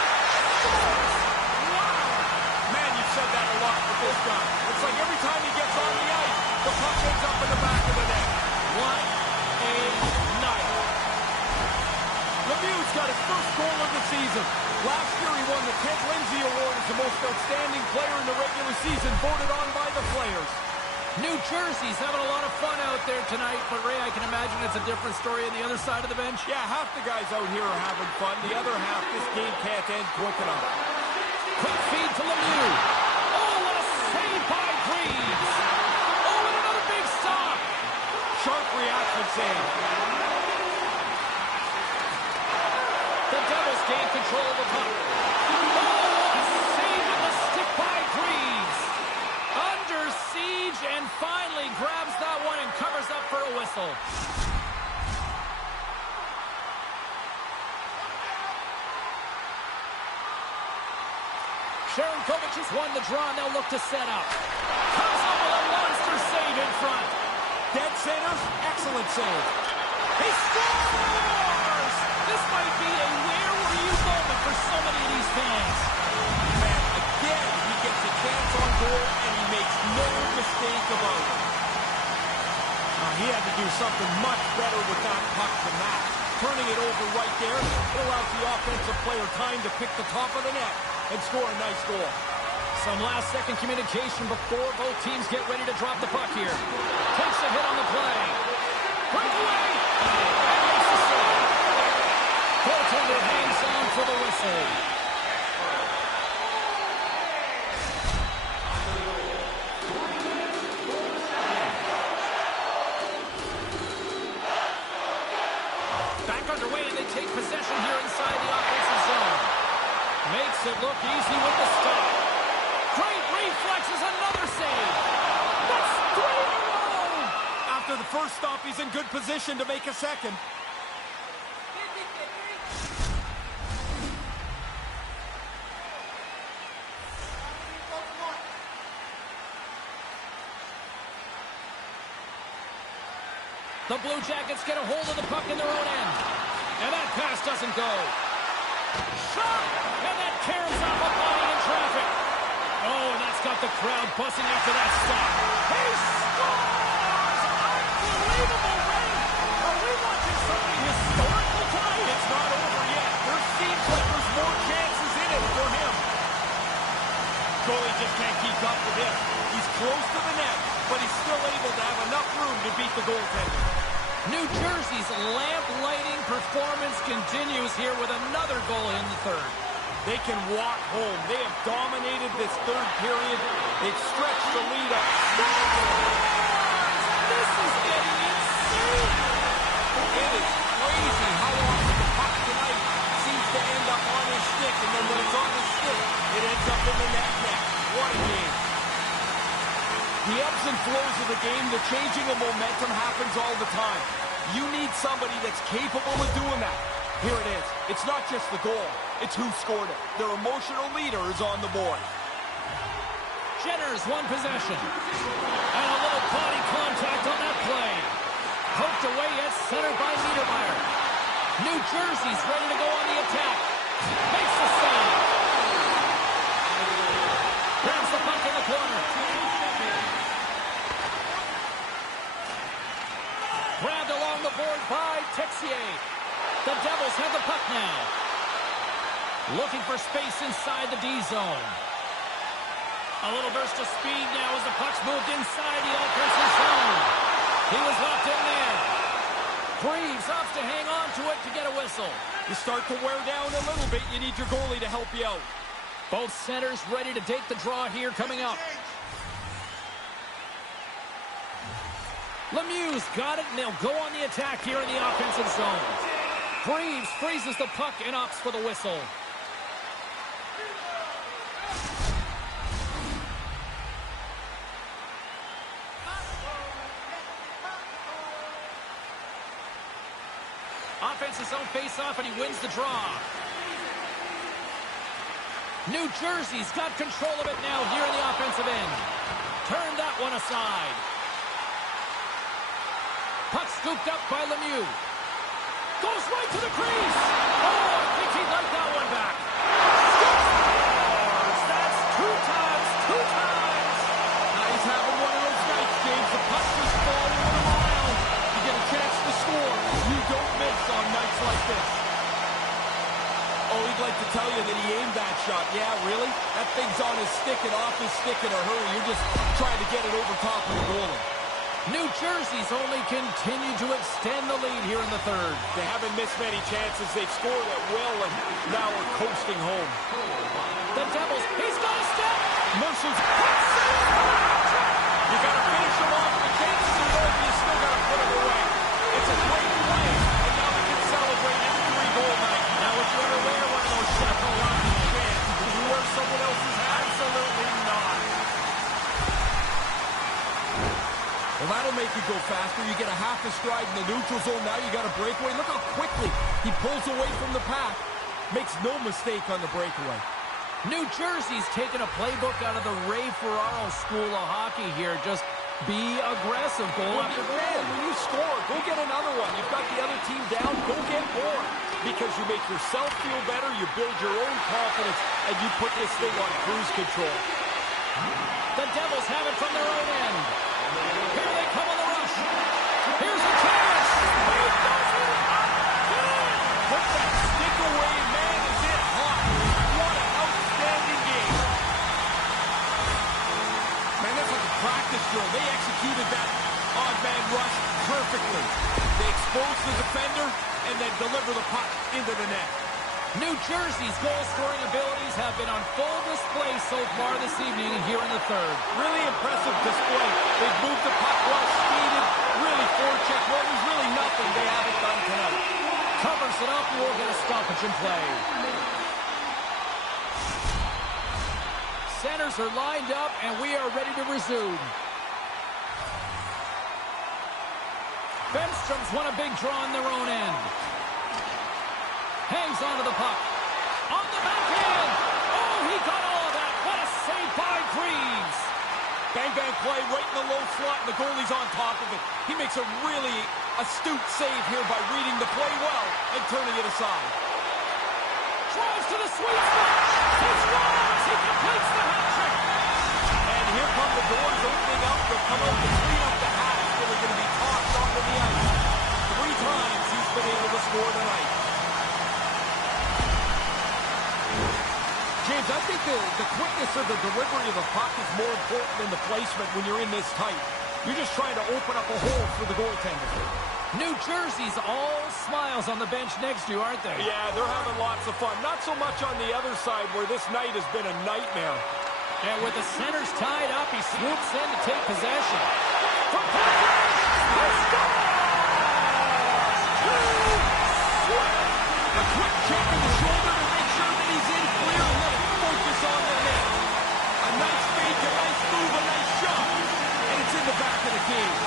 Wow! Man, you've said that a lot with this guy. It's like every time he gets on the ice, the puck ends up in the back of the net. What a night. Lemieux's got his first goal of the season. Last year he won the Ted Lindsay Award as the most outstanding player in the regular season, voted on by the players. New Jersey's having a lot of fun out there tonight, but Ray, I can imagine it's a different story on the other side of the bench. Yeah, half the guys out here are having fun. The other half, this game can't end quick enough. Quick feed to Lemieux. Oh, what a save by Greaves. Oh, and another big stop. Sharp reaction save. The Devils gain control of the puck. Oh, a save with the stick by Greaves. Under siege and finally grabs that one and covers up for a whistle. Sharankovic has won the draw, and they'll look to set up. Comes up with a monster save in front. Dead center, excellent save. He scores! This might be a where were you moment for so many of these fans. Man, again, he gets a chance on goal, and he makes no mistake about it. He had to do something much better with that puck to match. Turning it over right there, it allows the offensive player time to pick the top of the net and score a nice goal. Some last-second communication before both teams get ready to drop the puck here. Takes a hit on the play. Breakaway! And makes the save. Goaltender hangs on for the whistle. Makes it look easy with the stop. Great reflexes, another save. That's 3 in a row. After the first stop, he's in good position to make a second. The Blue Jackets get a hold of the puck in their own end. And that pass doesn't go. Shot! And that caroms off a body in traffic. Oh, and that's got the crowd buzzing after that stop. He scores! Unbelievable, Ray! Are we watching something historical tonight? It's not over yet. There seems like there's more chances in it for him. Goalie just can't keep up with him. He's close to the net, but he's still able to have enough room to beat the goaltender. New Jersey's lamp-lighting performance continues here with another goal in the third. They can walk home. They have dominated this third period. They've stretched the lead up. This is getting insane! It is crazy how often the puck tonight seems to end up on his stick, and then when it's on his stick, it ends up in the net. What a game. The ebbs and flows of the game, the changing of momentum happens all the time. You need somebody that's capable of doing that. Here it is. It's not just the goal. It's who scored it. Their emotional leader is on the board. Jenner's one possession. And a little body contact on that play. Poked away at center by Niedermeyer. New Jersey's ready to go on the attack. Makes the save. Grabs the puck in the corner. Grabbed along the board by Texier. The Devils have the puck now. Looking for space inside the D zone. A little burst of speed now as the puck's moved inside the offensive zone. He was locked in there. Breves opts to hang on to it to get a whistle. You start to wear down a little bit. You need your goalie to help you out. Both centers ready to take the draw here coming up. Lemieux's got it, and they'll go on the attack here in the offensive zone. Breves freezes the puck and opts for the whistle. Offensive zone face-off, and he wins the draw. New Jersey's got control of it now here in the offensive end. Turn that one aside. Puck scooped up by Lemieux. Goes right to the crease. Oh, I think he'd like that one back. Scores! That's two times. Now he's having one of those nights, James. The puck just falling on a mile. You get a chance to score. You don't miss on nights like this. Oh, he'd like to tell you that he aimed that shot. Yeah, really? That thing's on his stick and off his stick in a hurry. You're just trying to get it over top of the goalie. New Jersey's only continue to extend the lead here in the third. They haven't missed many chances. They've scored at will, and now we're coasting home. The Devils, he's got a step. Mercer's you got to finish him off. The chances are low, but you still got to put it away. It's a great play, and now they can celebrate a 3-goal night. Now, if you ever wear one of those Chapeau-Rocky chants, Did you wear someone else's hat? absolutely not. Well, that'll make you go faster. You get a half a stride in the neutral zone. Now you got a breakaway. Look how quickly he pulls away from the pack. Makes no mistake on the breakaway. New Jersey's taken a playbook out of the Ray Ferraro School of Hockey here. Just be aggressive, goal after goal. When you score, go get another one. You've got the other team down, go get more. Because you make yourself feel better, you build your own confidence, and you put this thing on cruise control. The Devils have it from their own end. Here they come on the rush. Here's a chance. He does it again. Put that stick away, man, is it hot. What an outstanding game. Man, that's like a practice drill. They executed that odd man rush perfectly. They expose the defender and then deliver the puck into the net. New Jersey's goal-scoring abilities have been on full display so far this evening here in the third. Really impressive display. They've moved the puck well, speeded, really forecheck. Well, there's really nothing they haven't done tonight. Covers it up, we'll get a stoppage in play. centers are lined up, and we are ready to resume. Benstrom's won a big draw in their own end. Hangs onto the puck. On the backhand. Oh, he got all of that. What a save by Greaves. Bang-bang play right in the low slot, and the goalie's on top of it. He makes a really astute save here by reading the play well and turning it aside. Drives to the sweet spot. He scores. He completes the hat trick. And here come the doors opening up. They'll come out to clean up the hats that are going to be tossed onto the ice. 3 times he's been able to score tonight. James, I think the quickness of the delivery of the puck is more important than the placement when you're in this tight. You're just trying to open up a hole for the goaltender. New Jersey's all smiles on the bench next to you, aren't they? Yeah, they're having lots of fun. Not so much on the other side where this night has been a nightmare. And with the centers tied up, he swoops in to take possession. From Patrick, he scores! A quick check of the shoulder to make sure that he's in clear and let it focus on the net. A nice fake, a nice move, a nice shot. And it's in the back of the cage.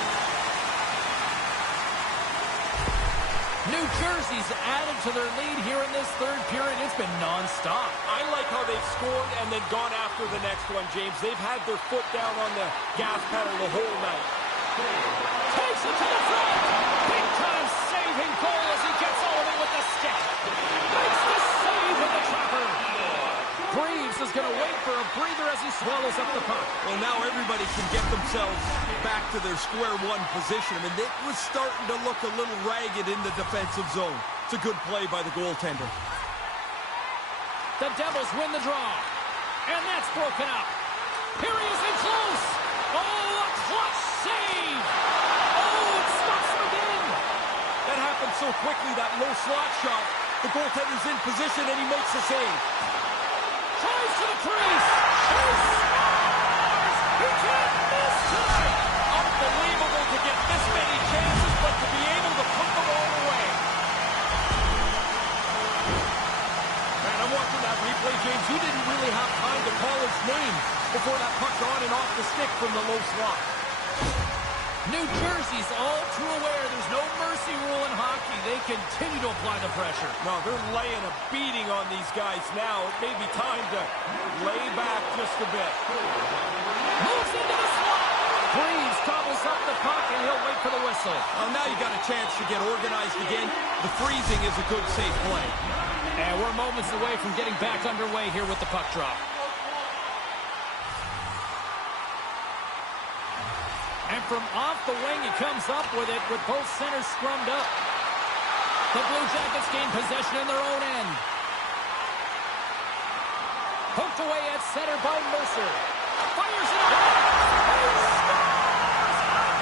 New Jersey's added to their lead here in this third period. It's been nonstop. I like how they've scored and then gone after the next one, James. They've had their foot down on the gas pedal the whole night. Takes it to the front. Big time saving goal as he gets all of it with the stick. Makes the save with the trapper. Greaves is going to wait for a breather as he swallows up the puck. Well, now everybody can get themselves back to their square one position. I mean, it was starting to look a little ragged in the defensive zone. It's a good play by the goaltender. The Devils win the draw. And that's broken up. Here he is in close. Oh, a clutch save. Oh, it stops him again. That happened so quickly, that low slot shot. The goaltender's in position and he makes the save. Tries to the crease. He scores. He can't miss tonight. Unbelievable to get this many chances, but to be able to put them all away. Man, I'm watching that replay, James. He didn't really have time to call his name before that puck on and off the stick from the low slot. New Jersey's all too aware there's no mercy rule in hockey. They continue to apply the pressure. No, they're laying a beating on these guys now. It may be time to lay back just a bit. Moves into the slot. Greaves gobbles up the puck, and he'll wait for the whistle. Well, now you got a chance to get organized again. The freezing is a good, safe play. And we're moments away from getting back underway here with the puck drop. And from off the wing, he comes up with it with both centers scrummed up. The Blue Jackets gain possession in their own end. Poked away at center by Mercer. Fires it up. He scores!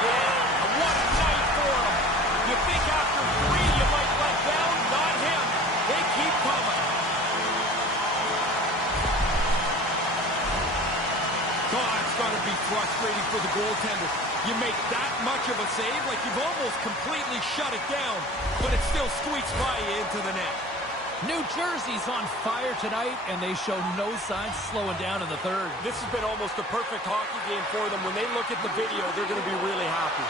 Yeah, what a night for him. You think after 3 you might let down? Not him. They keep coming. God, it's got to be frustrating for the goaltender. You make that much of a save, like you've almost completely shut it down, but it still squeaks by you into the net. New Jersey's on fire tonight, and they show no signs of slowing down in the third. This has been almost a perfect hockey game for them. When they look at the video, they're going to be really happy.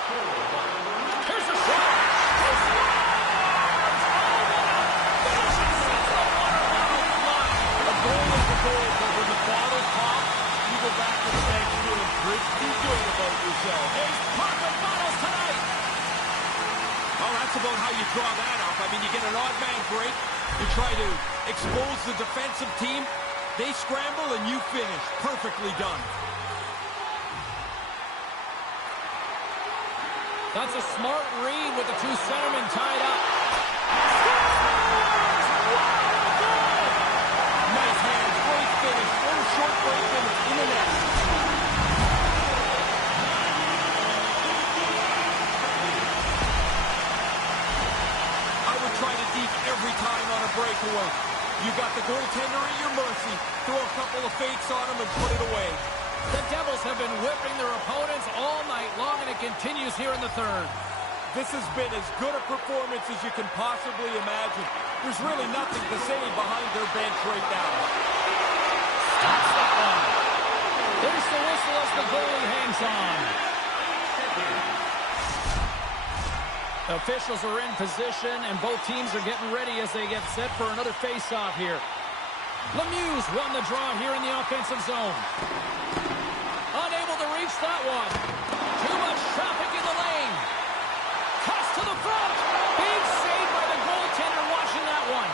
Here's the shot. He scores! A goal is a goal, but when the bottle pops, you go back to the bench feeling pretty good about yourself. He's popping bottles tonight. Well, that's about how you draw that up. I mean, you get an odd man break. You try to expose the defensive team. They scramble, and you finish. Perfectly done. That's a smart read with the two centermen tied up. Nice hands, great finish. Little short break and it's in the net. I would try to deke every time on a breakaway. You got the goaltender at your mercy. Throw a couple of fakes on him and put it away. The Devils have been whipping their opponents all night long, and it continues here in the third. This has been as good a performance as you can possibly imagine. There's really nothing to say behind their bench right now. Stops that one. There's the whistle as the goalie hangs on. Officials are in position, and both teams are getting ready as they get set for another face-off here. Lemieux won the draw here in the offensive zone. Unable to reach that one. Too much traffic in the lane. Cuts to the front. Big save by the goaltender watching that one.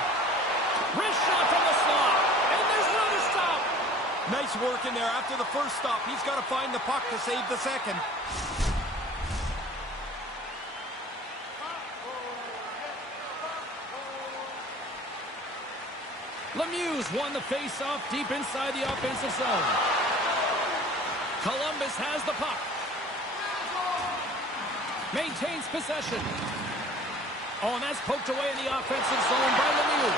Wrist shot from the slot. And there's another stop. Nice work in there after the first stop. He's got to find the puck to save the second. Lemieux won the face-off deep inside the offensive zone. Columbus has the puck. Maintains possession. Oh, and that's poked away in the offensive zone by Lemieux.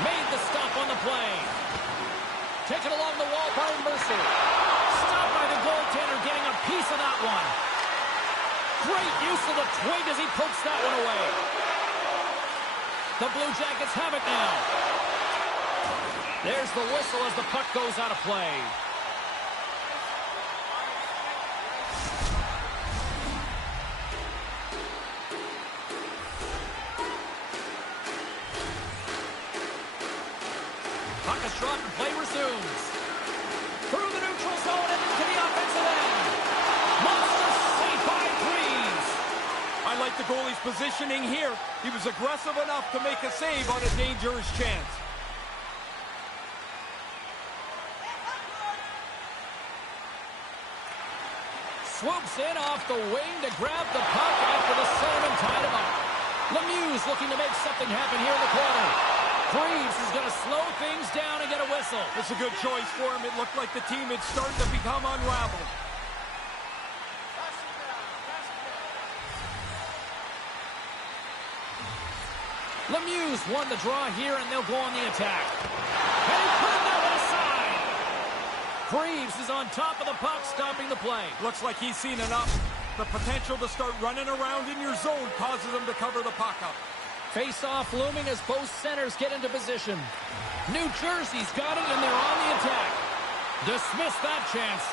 Made the stop on the play. Taken along the wall by Mercer. Stopped by the goaltender, getting a piece of that one. Great use of the twig as he pokes that one away. The Blue Jackets have it now. There's the whistle as the puck goes out of play. Puck is dropped and play resumes. Through the neutral zone and into the offensive end. Monster save by Greaves. I like the goalie's positioning here. He was aggressive enough to make a save on a dangerous chance. Swoops in off the wing to grab the puck after the Solomon tied him up. Lemieux looking to make something happen here in the corner. Greaves is going to slow things down and get a whistle. It's a good choice for him. It looked like the team had started to become unraveled. Lemieux won the draw here, and they'll go on the attack. And he put that one aside. Greaves is on top of the puck, stopping the play. Looks like he's seen enough. The potential to start running around in your zone causes him to cover the puck up. Face-off looming as both centers get into position. New Jersey's got it, and they're on the attack. Dismiss that chance.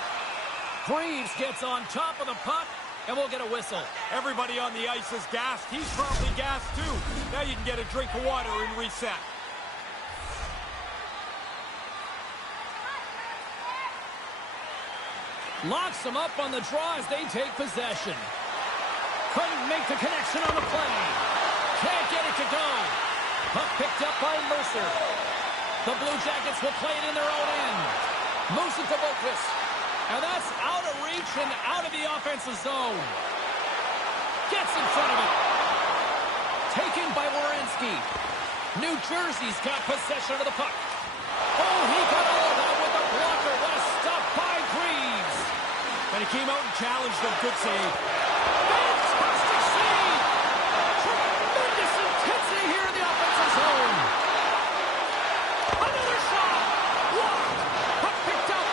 Greaves gets on top of the puck, and we'll get a whistle. Everybody on the ice is gassed. He's probably gassed too. Now you can get a drink of water and reset. Locks them up on the draw as they take possession. Couldn't make the connection on the play. Can't get it to go. Puck picked up by Mercer. The Blue Jackets will play it in their own end. Moves it to Boquist. And that's out of reach and out of the offensive zone. Gets in front of it. Taken by Werenski. New Jersey's got possession of the puck. Oh, he got all of that with the blocker. What a stop by Greaves. And he came out and challenged him. Good save. Fantastic save. Tremendous intensity here in the offensive zone. Another shot. Blocked. Puck picked up.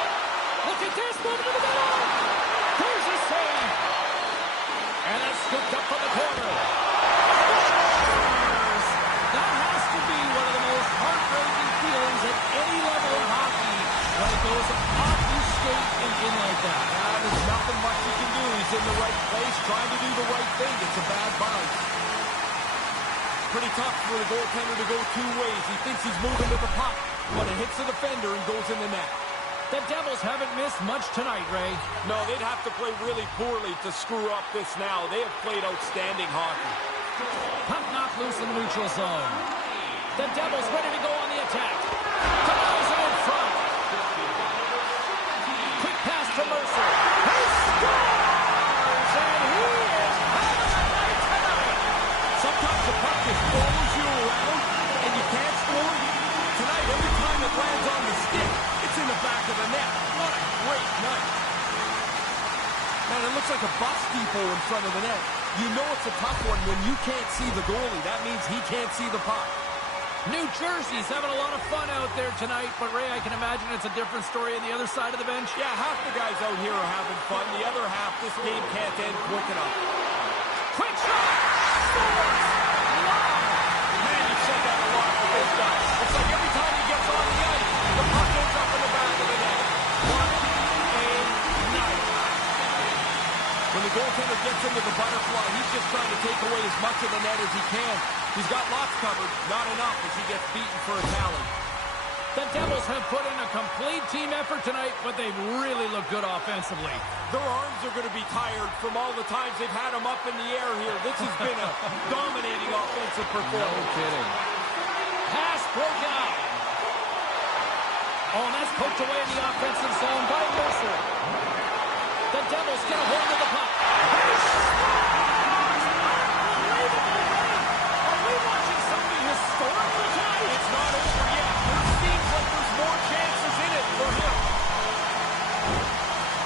Look at this. Moving to the middle. Here's a save. And that's scooped up from the corner. That has to be one of the most heartbreaking feelings at any level of hockey when it goes off your skate and in like that. There's nothing much he can do. He's in the right place, trying to do the right thing. It's a bad bounce. Pretty tough for the goaltender to go two ways. He thinks he's moving to the puck, but it hits the defender and goes in the net. The Devils haven't missed much tonight, Ray. No, they'd have to play really poorly to screw up this now. They have played outstanding hockey. Puck knocked loose in the neutral zone. The Devils ready to go on the attack. Denies it in front. Quick pass to Mercer. He scores! And he is having a night tonight. Sometimes the puck just follows you around and you can't score. Tonight, every time it lands on the stick, it's in the back of the net. What a great night. Man, it looks like a bus depot in front of the net. You know it's a tough one when you can't see the goalie. That means he can't see the puck. New Jersey's having a lot of fun out there tonight, but Ray, I can imagine it's a different story on the other side of the bench. Yeah, half the guys out here are having fun. The other half, this game can't end quick enough. Quick shot! Scores! Wow! Man, you've said that a lot with this guy. It's like every time he gets on the ice, the puck ends up in the back of the net. What a the goaltender gets into the butterfly, he's just trying to take away as much of the net as he can. He's got lots covered, not enough as he gets beaten for a tally. The Devils have put in a complete team effort tonight, but they've really looked good offensively. Their arms are going to be tired from all the times they've had them up in the air here. This has been a dominating offensive performance. No kidding. Pass broken up. Oh, and that's poked away in the offensive zone by Mercer. The Devils get a hold of the puck. Are we watching something historical tonight? It's not over yet. There seems like there's more chances in it for him.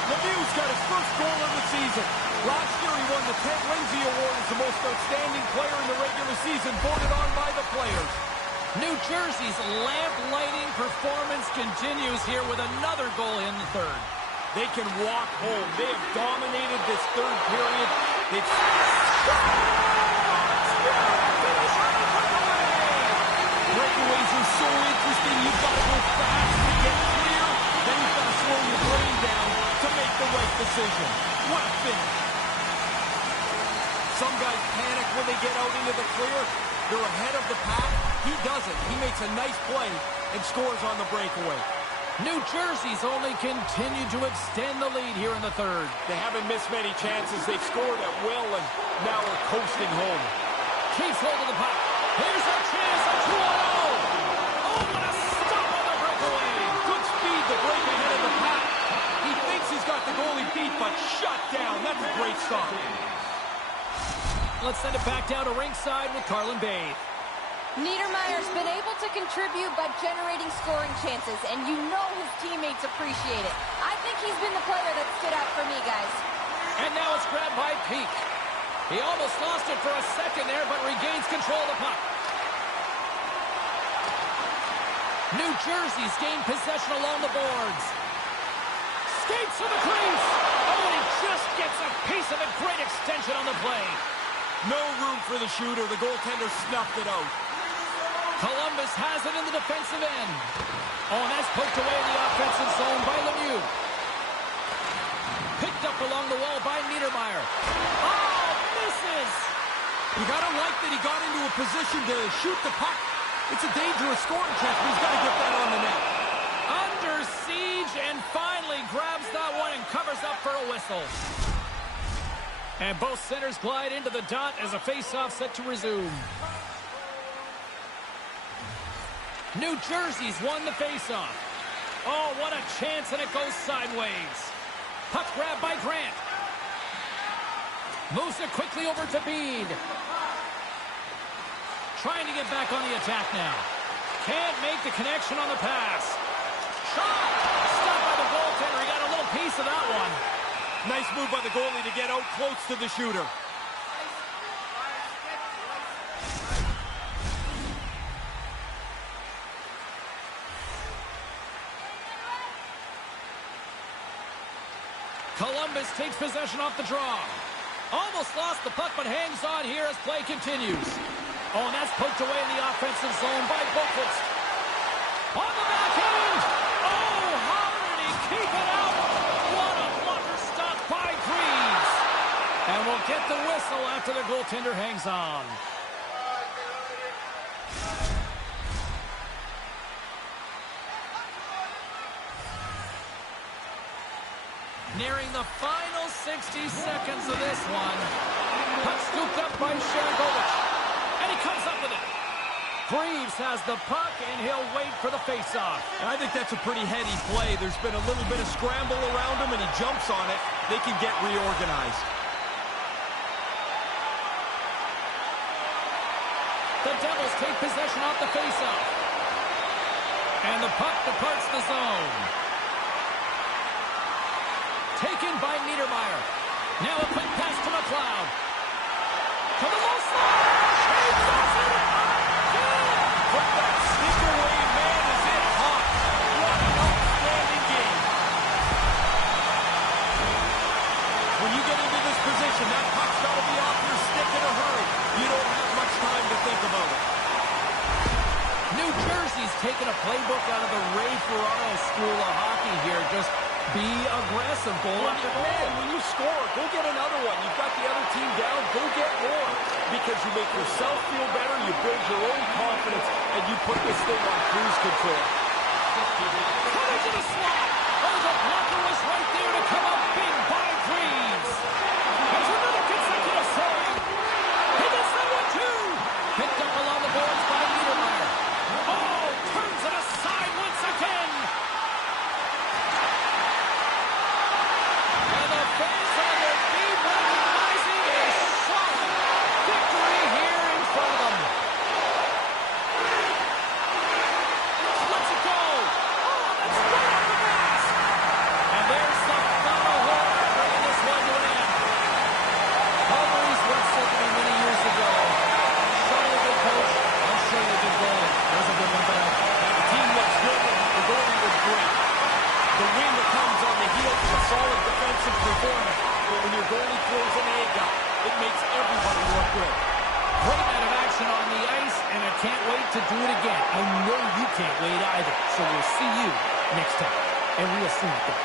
Lemieux's got his first goal of the season. Last year he won the Ted Lindsay Award as the most outstanding player in the regular season, voted on by the players. New Jersey's lamp-lighting performance continues here with another goal in the third. They can walk home. They have dominated this third period. Breakaways are so interesting. You've got to go fast to get clear. Then you've got to slow your brain down to make the right decision. What a finish. Some guys panic when they get out into the clear. They're ahead of the pack. He doesn't. He makes a nice play and scores on the breakaway. New Jersey's only continued to extend the lead here in the third. They haven't missed many chances. They've scored at will and now are coasting home. Keeps hold of the puck. Here's a chance, a 2-0. Oh, what a stop on the breakaway. Good speed to break ahead of the pack. He thinks he's got the goalie beat, but shut down. That's a great stop. Let's send it back down to ringside with Carlin Bay. Niedermayer's been able to contribute by generating scoring chances, and you know his teammates appreciate it. I think he's been the player that stood out for me, guys. And now it's grabbed by Peak. He almost lost it for a second there, but regains control of the puck. New Jersey's gained possession along the boards. Skates to the crease. Oh, and he just gets a piece of it. Great extension on the play. No room for the shooter. The goaltender snuffed it out. Columbus has it in the defensive end. Oh, and that's poked away in the offensive zone by Lemieux. Picked up along the wall by Niedermayer. Oh, misses! You gotta like that he got into a position to shoot the puck. It's a dangerous scoring chance, but he's gotta get that on the net. Under siege, and finally grabs that one and covers up for a whistle. And both centers glide into the dot as a face-off set to resume. New Jersey's won the face-off. Oh, what a chance, and it goes sideways. Puck grab by Grant. Moves it quickly over to Bede. Trying to get back on the attack now. Can't make the connection on the pass. Shot! Stopped by the goaltender. He got a little piece of that one. Nice move by the goalie to get out close to the shooter. Columbus takes possession off the draw. Almost lost the puck, but hangs on here as play continues. Oh, and that's poked away in the offensive zone by Boqvist. On the backhand! Oh, how did he keep it out? What a blocker stop by Greaves. And we'll get the whistle after the goaltender hangs on. Nearing the final 60 seconds of this one. Puck scooped up by Sharangovich. And he comes up with it. Greaves has the puck, and he'll wait for the faceoff. I think that's a pretty heady play. There's been a little bit of scramble around him, and he jumps on it. They can get reorganized. The Devils take possession off the faceoff. And the puck departs the zone. Taken by Niedermayer. Now a quick pass to McLeod. To the low slot. He does it again. Put that stick away, man. Is it hot? What an outstanding game. When you get into this position, that puck's got to be off your stick in a hurry. You don't have much time to think about it. New Jersey's taken a playbook out of the Ray Ferraro School of Hockey here. Just Be aggressive, goal after goal. Man, when you score, go get another one. You've got the other team down, go get more. Because you make yourself feel better, you build your own confidence, and you put this thing on cruise control. Cut into the slot. Oh, the blocker was right there to come up big by Freeze. There's another consecutive save. He gets that one too. Picked up along the boards by Niedermeyer. Oh, turns it aside once again. And the fans on their feet recognizing a solid victory here in front of them. Let's it go. Oh, that's right off the mask. And there's the final horn, bringing this one to an end. Calgary's once said to me many years ago, show me a good coach, I'll show you a good goalie. There's a good one tonight. The team looks good, the goalie was great. The win that comes on the heels of a solid defensive performance. But when your goalie throws an egg up, it makes everybody look good. Great night of action on the ice, and I can't wait to do it again. I know you can't wait either. So we'll see you next time. And real soon, though.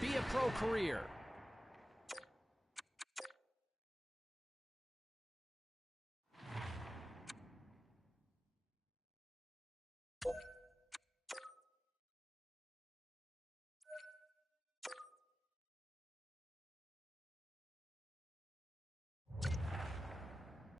Be a pro career.